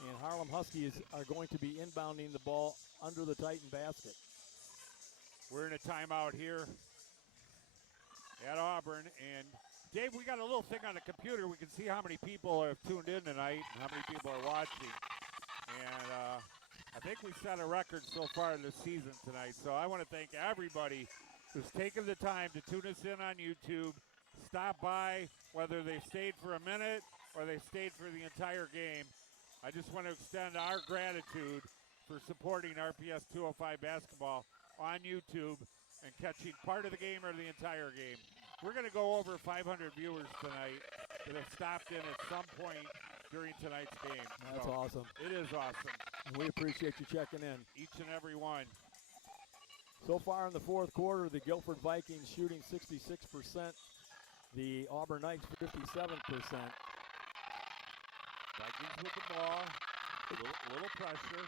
And Harlem Huskies are going to be inbounding the ball under the Titan basket. We're in a timeout here at Auburn, and Dave, we got a little thing on the computer. We can see how many people have tuned in tonight and how many people are watching. And I think we set a record so far this season tonight. So I want to thank everybody who's taken the time to tune us in on YouTube, stop by, whether they stayed for a minute or they stayed for the entire game. I just want to extend our gratitude for supporting RPS 205 basketball on YouTube and catching part of the game or the entire game. We're going to go over 500 viewers tonight that have stopped in at some point during tonight's game. That's awesome. It is awesome. And we appreciate you checking in. Each and every one. So far in the fourth quarter, the Guilford Vikings shooting 66%. The Auburn Knights 57%. Vikings with the ball. Little pressure.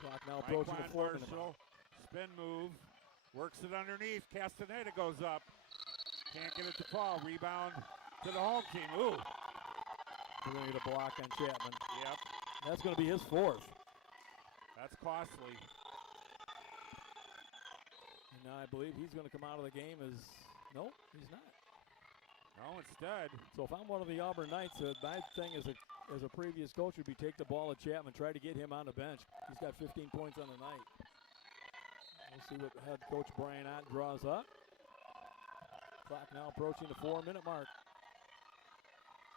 Clock now approaching the 4 minute mark. Spin move. Works it underneath. Castaneda goes up. Can't get it to fall. Rebound to the home team. Ooh. We're going to get a block on Chapman. Yep. That's going to be his 4th. That's costly. And now I believe he's going to come out of the game as, no, he's not. No, instead. So if I'm one of the Auburn Knights, my thing as a previous coach would be take the ball at Chapman, try to get him on the bench. He's got 15 points on the night. We'll see what head coach Brian Ott draws up. Clock now approaching the 4 minute mark.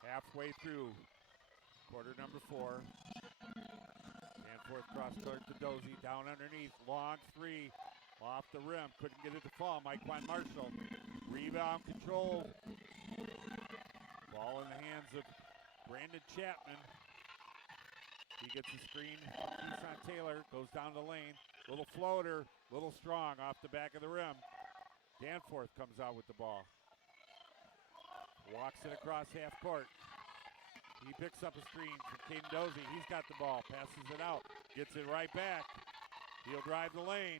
Halfway through quarter number 4. Danforth cross court to Dozie, down underneath, long 3, off the rim, couldn't get it to fall. Myquan Marshall, rebound control. Ball in the hands of Brandon Chapman. He gets a screen. Keyshawn Taylor goes down the lane. Little floater, little strong off the back of the rim. Danforth comes out with the ball. Walks it across half court. He picks up a screen from Caden Dozie. He's got the ball, passes it out, gets it right back. He'll drive the lane.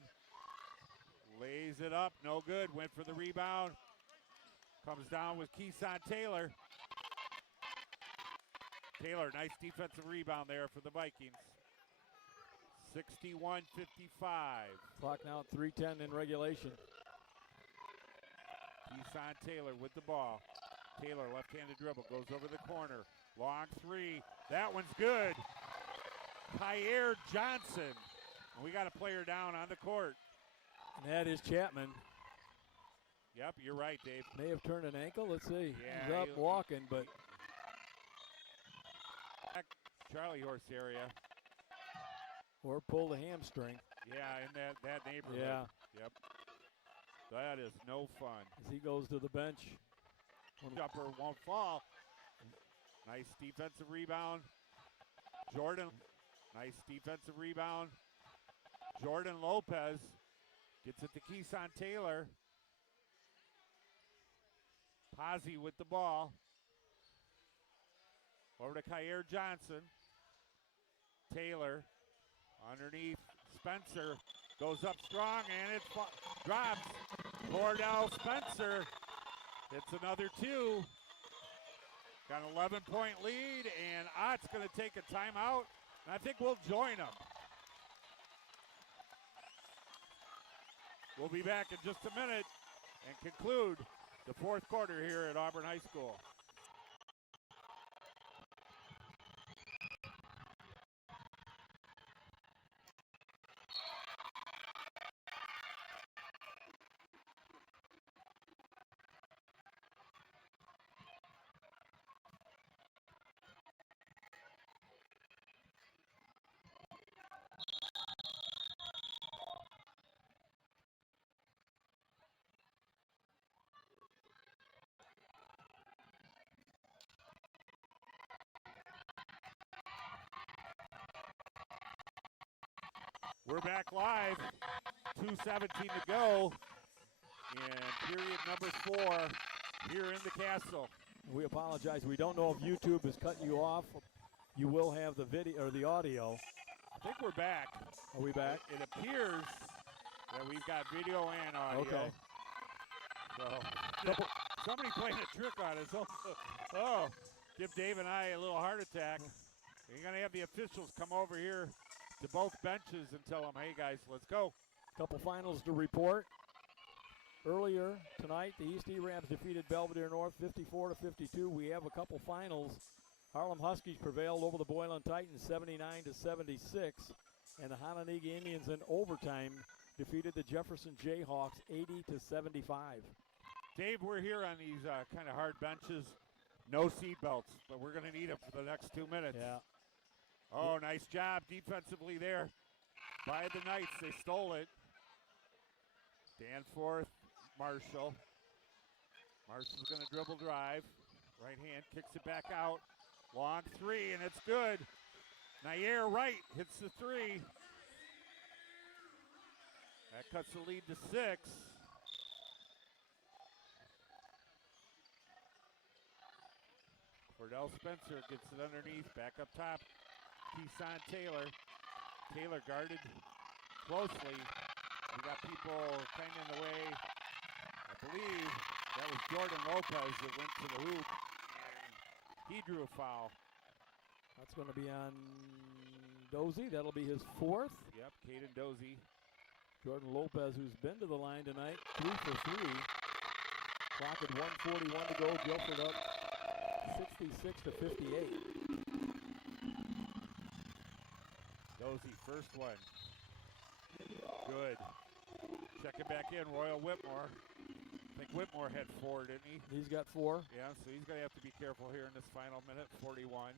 Lays it up, no good. Went for the rebound. Comes down with Keyshawn Taylor. Taylor, nice defensive rebound there for the Vikings. 61-55. Clock now at 3:10 in regulation. Keeson Taylor with the ball. Taylor, left-handed dribble, goes over the corner. Long three. That one's good. Kyer Johnson. And we got a player down on the court. And that is Chapman. Yep, you're right, Dave. May have turned an ankle. Let's see. Yeah, He's up walking, but. Charlie horse area. Or pulled a hamstring. Yeah, in that neighborhood. Yeah. Yep. That is no fun. As he goes to the bench. Jumper won't fall. Nice defensive rebound. Jordan. Nice defensive rebound. Jordan Lopez gets it to Keeson Taylor. Posey with the ball. Over to Kyer Johnson. Taylor underneath Spencer. Goes up strong and it drops. Cordell Spencer hits another two. Got an 11-point lead, and Ott's going to take a timeout, and I think we'll join them. We'll be back in just a minute and conclude the fourth quarter here at Auburn High School. We're back live, 2:17 to go, and period number 4 here in the castle. We apologize. We don't know if YouTube is cutting you off. You will have the video or the audio. I think we're back. Are we back? It appears that we've got video and audio. Okay. So somebody playing a trick on us. Oh, give Dave and I a little heart attack. You're going to have the officials come over here to both benches and tell them, hey, guys, let's go. Couple finals to report. Earlier tonight, the East E-Rams defeated Belvedere North 54-52. We have a couple finals. Harlem Huskies prevailed over the Boylan Titans 79-76. And the Hononegah Indians in overtime defeated the Jefferson Jayhawks 80-75. Dave, we're here on these kind of hard benches. No seat belts, but we're going to need them for the next 2 minutes. Yeah. Oh, nice job defensively there by the Knights. They stole it. Danforth, Marshall. Marshall's going to dribble drive. Right hand kicks it back out. Long three, and it's good. Nair Wright hits the three. That cuts the lead to 6. Cordell Spencer gets it underneath, back up top. Keeson Taylor. Taylor guarded closely. We got people kind of in the way. I believe that was Jordan Lopez that went to the hoop. He drew a foul. That's going to be on Dozie. That'll be his 4th. Yep, Caden Dozie. Jordan Lopez, who's been to the line tonight, 3 for 3. Clock at 1:41 to go. Guilford up 66-58. Dozie, first one. Good. Checking back in, Royal Whitmore. I think Whitmore had 4, didn't he? He's got 4. Yeah, so he's going to have to be careful here in this final minute, 41.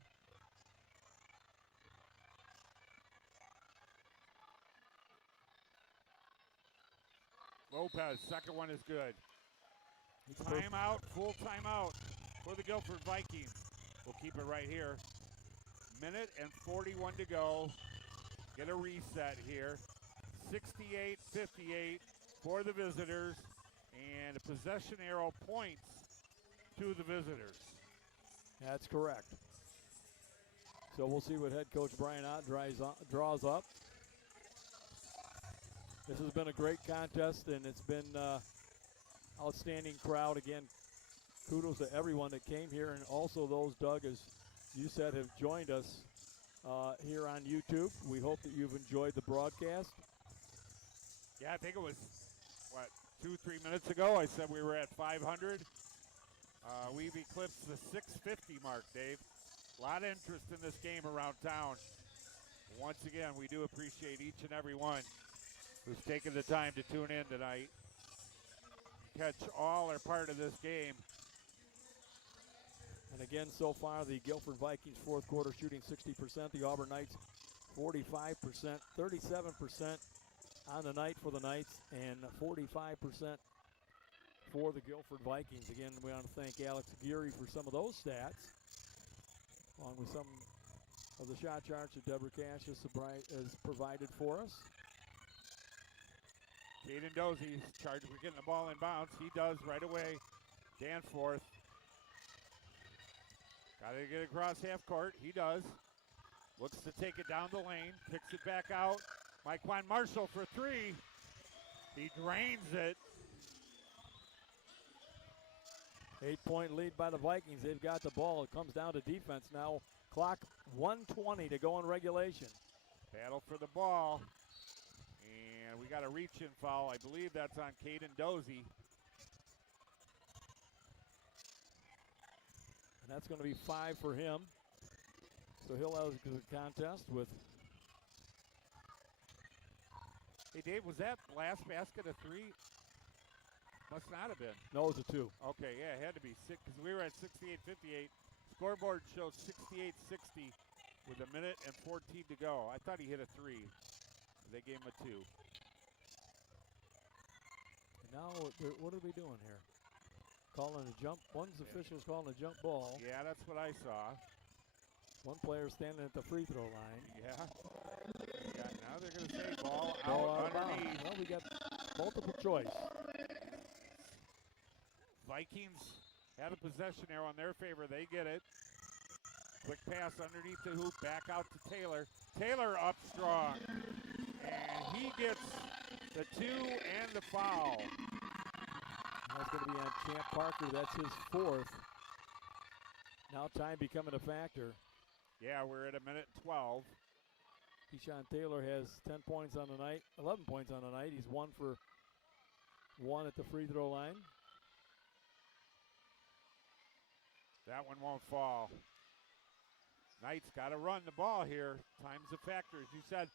Lopez, second one is good. Timeout, full timeout for the Guilford Vikings. We'll keep it right here. Minute and 41 to go. Get a reset here. 68-58 for the visitors, and a possession arrow points to the visitors. That's correct. So we'll see what head coach Brian Ott draws up. This has been a great contest, and it's been outstanding crowd. Again, kudos to everyone that came here, and also those, Doug, as you said, have joined us here on YouTube. We hope that you've enjoyed the broadcast. Yeah, I think it was, 3 minutes ago, I said we were at 500. We've eclipsed the 650 mark, Dave. A lot of interest in this game around town. Once again, we do appreciate each and every one who's taken the time to tune in tonight. Catch all or part of this game. And again, so far, the Guilford Vikings fourth quarter shooting 60%. The Auburn Knights 45%, 37% on the night for the Knights, and 45% for the Guilford Vikings. Again, we want to thank Alex Geary for some of those stats, along with some of the shot charts that Deborah Cash has provided for us. Caden Dozy's charged for getting the ball in bounds. He does right away. Danforth. Got to get across half court. He does. Looks to take it down the lane. Kicks it back out. Mike-Juan Marshall for three. He drains it. 8-point lead by the Vikings. They've got the ball. It comes down to defense now. Clock 1:20 to go in regulation. Battle for the ball. And we got a reach-in foul. I believe that's on Caden Dozy. And that's going to be 5 for him. So he'll have the contest with. Hey, Dave, was that last basket a three? Must not have been. No, it was a 2. Okay, yeah, it had to be 6 because we were at 68-58. Scoreboard shows 68-60 with a minute and 14 to go. I thought he hit a 3. They gave him a 2. And now, what are we doing here? Calling a jump. One's official's calling a jump ball. Yeah, that's what I saw. One player standing at the free throw line. Yeah. Now they're going to say ball Ball out underneath. Well, we got multiple choice. Vikings have a possession arrow in their favor. They get it. Quick pass underneath the hoop, back out to Taylor. Taylor up strong. And he gets the 2 and the foul. That's going to be on Champ Parker. That's his 4th. Now time becoming a factor. Yeah, we're at a minute 12. Keyshawn Taylor has 10 points on the night, 11 points on the night. He's 1 for 1 at the free throw line. That one won't fall. Knights got to run the ball here. Time's a factor. As you said,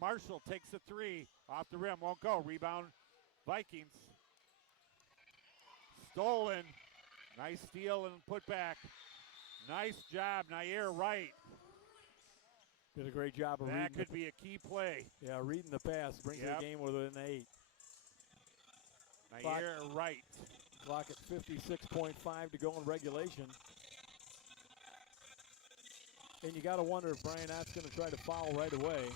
Marshall takes the 3 off the rim. Won't go. Rebound, Vikings. Stolen. Nice steal and put back. Nice job, Nair Wright. Did a great job of reading. That could be a key play. Yeah, reading the pass brings the game within 8. Nair Wright. Clock at 56.5 to go in regulation. And you got to wonder if Brian Ott's going to try to foul right away.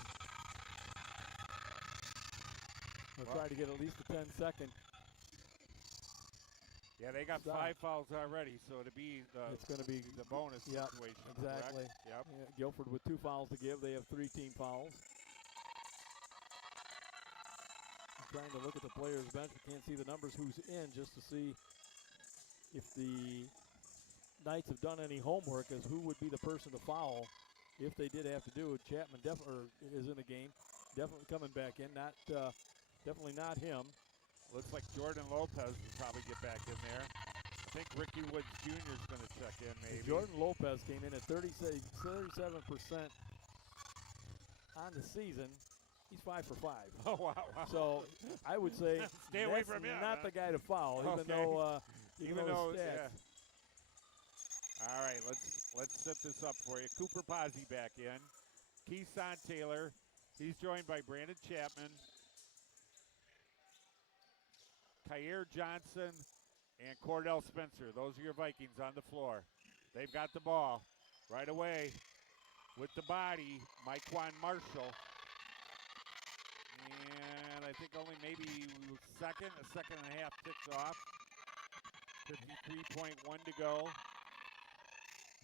Or try to get at least a 10-second. Yeah, they got 5 fouls already, so to be it's going to be the bonus situation. Exactly. Yep. Yeah, Guilford with 2 fouls to give. They have 3 team fouls. I'm trying to look at the players' bench. We can't see the numbers who's in just to see if the Knights have done any homework as who would be the person to foul if they did have to do it. Chapman is in the game. Definitely coming back in. Definitely not him. Looks like Jordan Lopez will probably get back in there. I think Ricky Woods Jr. is going to check in maybe. Jordan Lopez came in at 37% on the season. He's 5 for 5. Oh, wow. So I would say stay away from him. Not the guy to foul, even though yeah. stats. All right, let's set this up for you. Cooper Pozzi back in. Keyshawn Taylor. He's joined by Brandon Chapman, Kyer Johnson, and Cordell Spencer. Those are your Vikings on the floor. They've got the ball right away with the body, Mike-Juan Marshall. And I think only maybe a second and a half ticks off. 53.1 to go.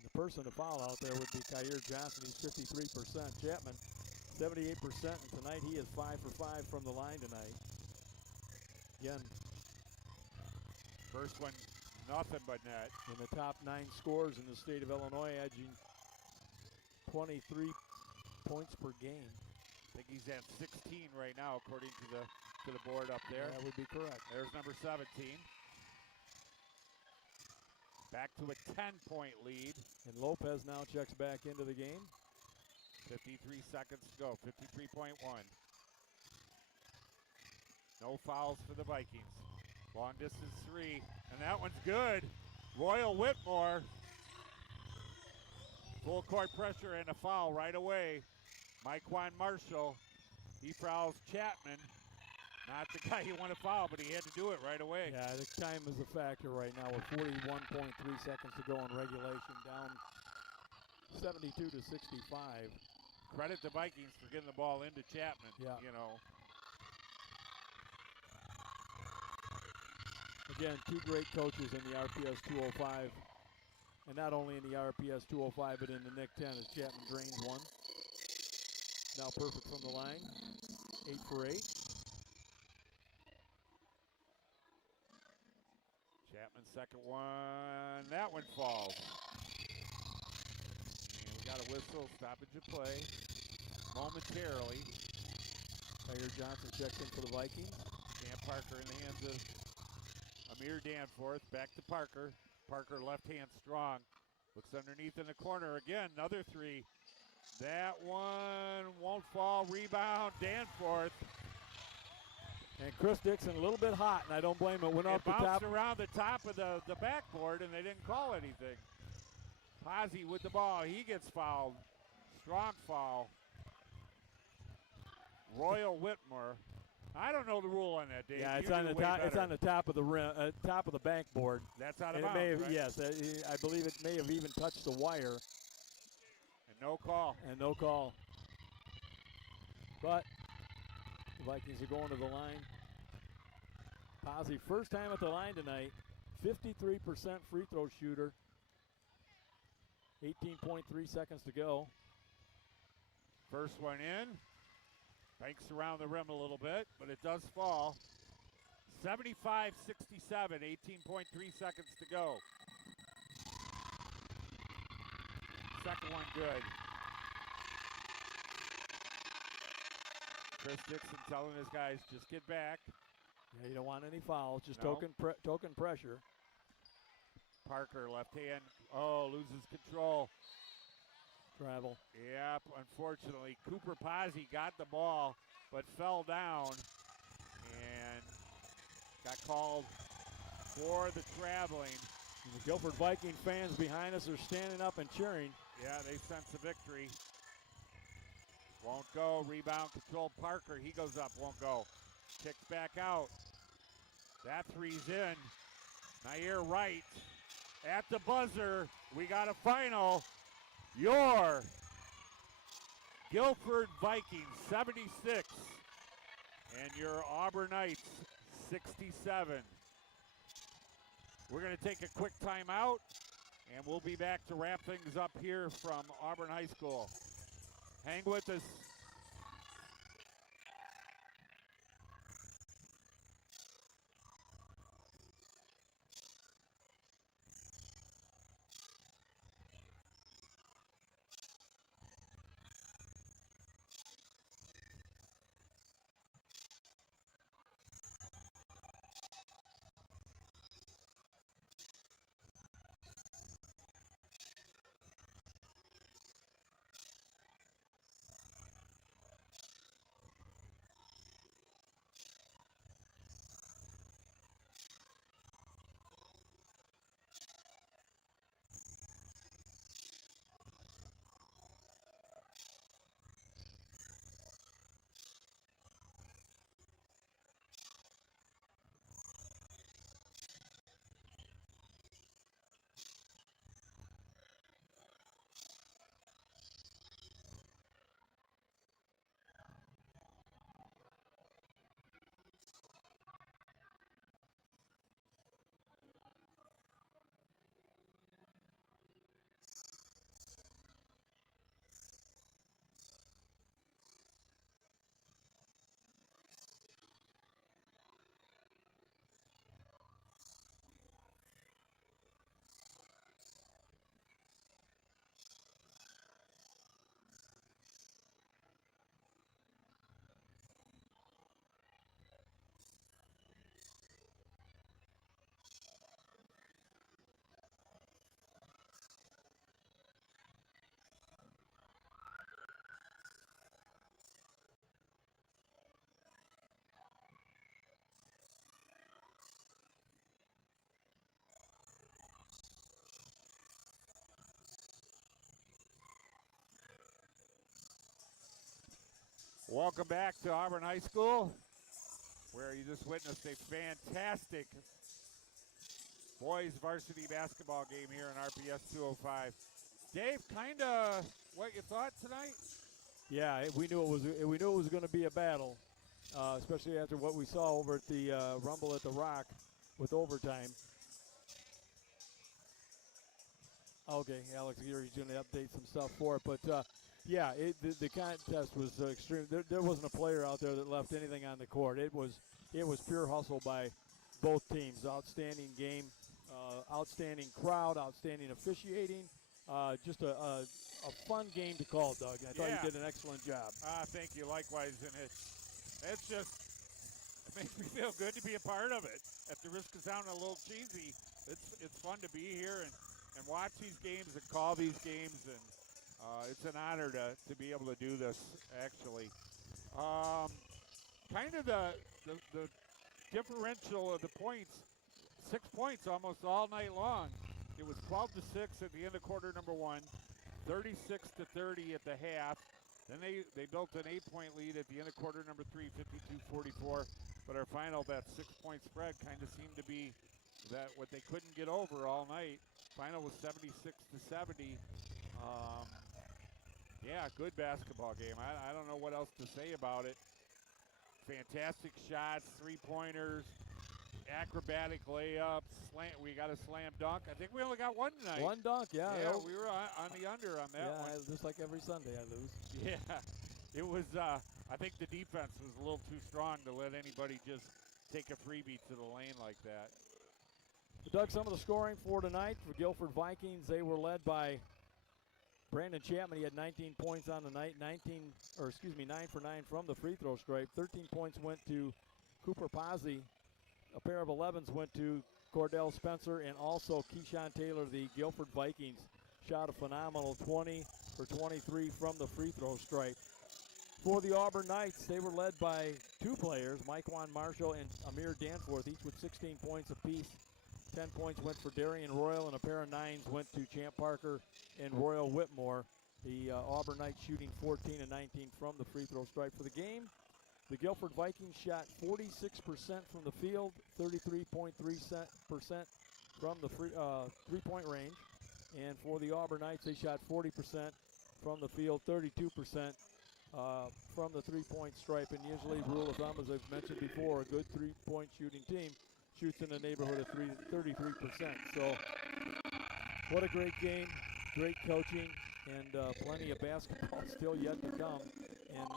The person to foul out there would be Kyer Johnson. He's 53%. Chapman, 78%. And tonight he is 5 for 5 from the line tonight. Again, first one, nothing but net. In the top 9 scorers in the state of Illinois, edging 23 points per game. I think he's at 16 right now, according to the to the board up there. That would be correct. There's number 17. Back to a 10-point lead. And Lopez now checks back into the game. 53 seconds to go, 53.1. No fouls for the Vikings. Long distance three, and that one's good. Royal Whitmore. Full court pressure and a foul right away. Myquan Marshall, he fouls Chapman. Not the guy you want to foul, but he had to do it right away. Yeah, the time is a factor right now with 41.3 seconds to go in regulation, down 72 to 65. Credit the Vikings for getting the ball into Chapman. Yeah. You know. Again, two great coaches in the RPS 205. And not only in the RPS 205, but in the NIC 10 as Chapman drains one. Now perfect from the line. 8 for 8. Chapman's second one. That one falls. And we got a whistle. Stoppage of play. Momentarily. Mayor Johnson checks in for the Vikings. Cam Parker in the hands of Amir Danforth. Back to Parker. Parker left hand strong. Looks underneath in the corner again. Another three. That one won't fall. Rebound. Danforth. And Chris Dixon a little bit hot, and I don't blame him. Went It off the top. bounced around the top of the backboard, and they didn't call anything. Posey with the ball. He gets fouled. Strong foul. Royal Whitmore. I don't know the rule on that, Dave. Yeah, it's You on do the way top. It's better. on the top of the rim, top of the backboard. That's out of And it bounds, may have, right? yes, I believe it may have even touched the wire. And no call. And no call. But the Vikings are going to the line. Posey, first time at the line tonight. 53% free throw shooter. 18.3 seconds to go. First one in. Banks around the rim a little bit, but it does fall. 75-67, 18.3 seconds to go. Second one good. Chris Dixon telling his guys, just get back. Yeah, you don't want any fouls, just No. token pressure. Parker, left hand, loses control. Travel. Yep, unfortunately, Cooper Posey got the ball, but fell down and got called for the traveling. And the Guilford Viking fans behind us are standing up and cheering. Yeah, they sense a victory. Won't go, rebound control Parker, he goes up, won't go. Kicks back out. That three's in. Nair Wright at the buzzer. We got a final. Your Guilford Vikings 76 and your Auburn Knights 67. We're going to take a quick timeout and we'll be back to wrap things up here from Auburn High School. Hang with us. Welcome back to Auburn High School, where you just witnessed a fantastic boys varsity basketball game here in RPS 205. Dave, kind of what you thought tonight? Yeah, we knew it was going to be a battle, especially after what we saw over at the Rumble at the Rock with overtime. Okay, Alex Geary's going to update some stuff for it, but yeah, the contest was extreme. There wasn't a player out there that left anything on the court. It was pure hustle by both teams. Outstanding game, outstanding crowd, outstanding officiating. Just a fun game to call, Doug. I thought you did an excellent job. Thank you. Likewise, and it makes me feel good to be a part of it. At the risk of sounding a little cheesy, it's fun to be here and watch these games and call these games, and it's an honor to be able to do this, actually. Kind of the differential of the points, 6 points almost all night long. It was 12-6 at the end of quarter number 1, 36-30 at the half. Then they built an 8-point lead at the end of quarter number 3, 52-44. But our final, that 6-point spread, kind of seemed to be that what they couldn't get over all night. Final was 76-70. Yeah, good basketball game. I don't know what else to say about it. Fantastic shots, three-pointers, acrobatic layups. We got a slam dunk. I think we only got one tonight. One dunk, yeah. Yeah, we were on the under on that one. Yeah, just like every Sunday I lose. Yeah, it was, I think the defense was a little too strong to let anybody just take a freebie to the lane like that. Doug, some of the scoring for tonight for Guilford Vikings, they were led by Brandon Chapman. He had 19 points on the night, 9 for 9 from the free throw stripe. 13 points went to Cooper Pozzi. A pair of 11s went to Cordell Spencer, and also Keyshawn Taylor. The Guilford Vikings shot a phenomenal 20 for 23 from the free throw stripe. For the Auburn Knights, they were led by two players, Mikewan Marshall and Amir Danforth, each with 16 points apiece. 10 points went for Darian Royal, and a pair of 9s went to Champ Parker and Royal Whitmore. The Auburn Knights shooting 14 and 19 from the free throw stripe. For the game, the Guilford Vikings shot 46% from the field, 33.3% from the three-point range. And for the Auburn Knights, they shot 40% from the field, 32% from the three-point stripe. And usually, rule of thumb, as I've mentioned before, a good three-point shooting team shoots in the neighborhood of 33%. So what a great game, great coaching, and plenty of basketball still yet to come. And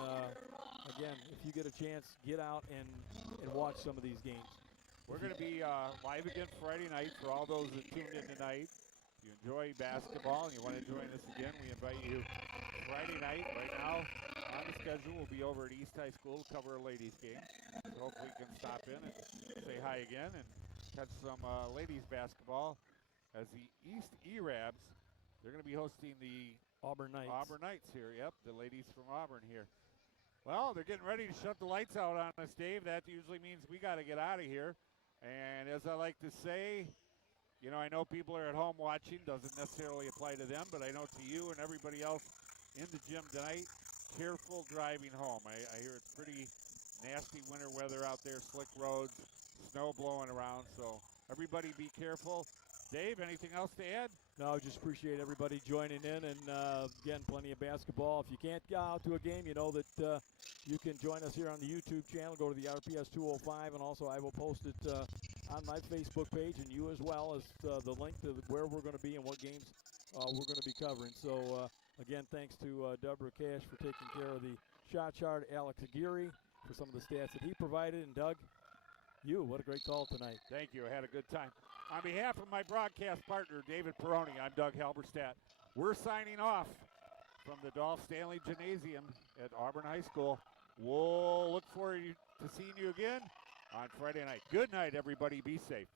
again, if you get a chance, get out and watch some of these games. We're going to be live again Friday night for all those that tuned in tonight. If you enjoy basketball and you want to join us again, we invite you Friday night. Right now on the schedule, we'll be over at East High School to cover a ladies game. So hopefully you can stop in and say hi again and catch some ladies basketball as the East E-Rabs, they're going to be hosting the Auburn Knights. Auburn Knights here, yep, the ladies from Auburn here. Well, they're getting ready to shut the lights out on us, Dave. That usually means we got to get out of here. And as I like to say, you know, I know people are at home watching. Doesn't necessarily apply to them, but I know to you and everybody else in the gym tonight, careful driving home. I hear it's pretty nasty winter weather out there, slick roads, snow blowing around. So everybody be careful. Dave, anything else to add? No, just appreciate everybody joining in, and again, plenty of basketball. If you can't go out to a game, you know that you can join us here on the YouTube channel. Go to the RPS 205, and also I will post it on my Facebook page, and you as well as the link to where we're going to be and what games we're going to be covering. So again, thanks to Deborah Cash for taking care of the shot chart, Alex Aguirre for some of the stats that he provided, and Doug, what a great call tonight. Thank you. I had a good time. On behalf of my broadcast partner, David Peroni, I'm Doug Halberstadt. We're signing off from the Dolph Stanley Gymnasium at Auburn High School. We'll look forward to seeing you again on Friday night. Good night, everybody. Be safe.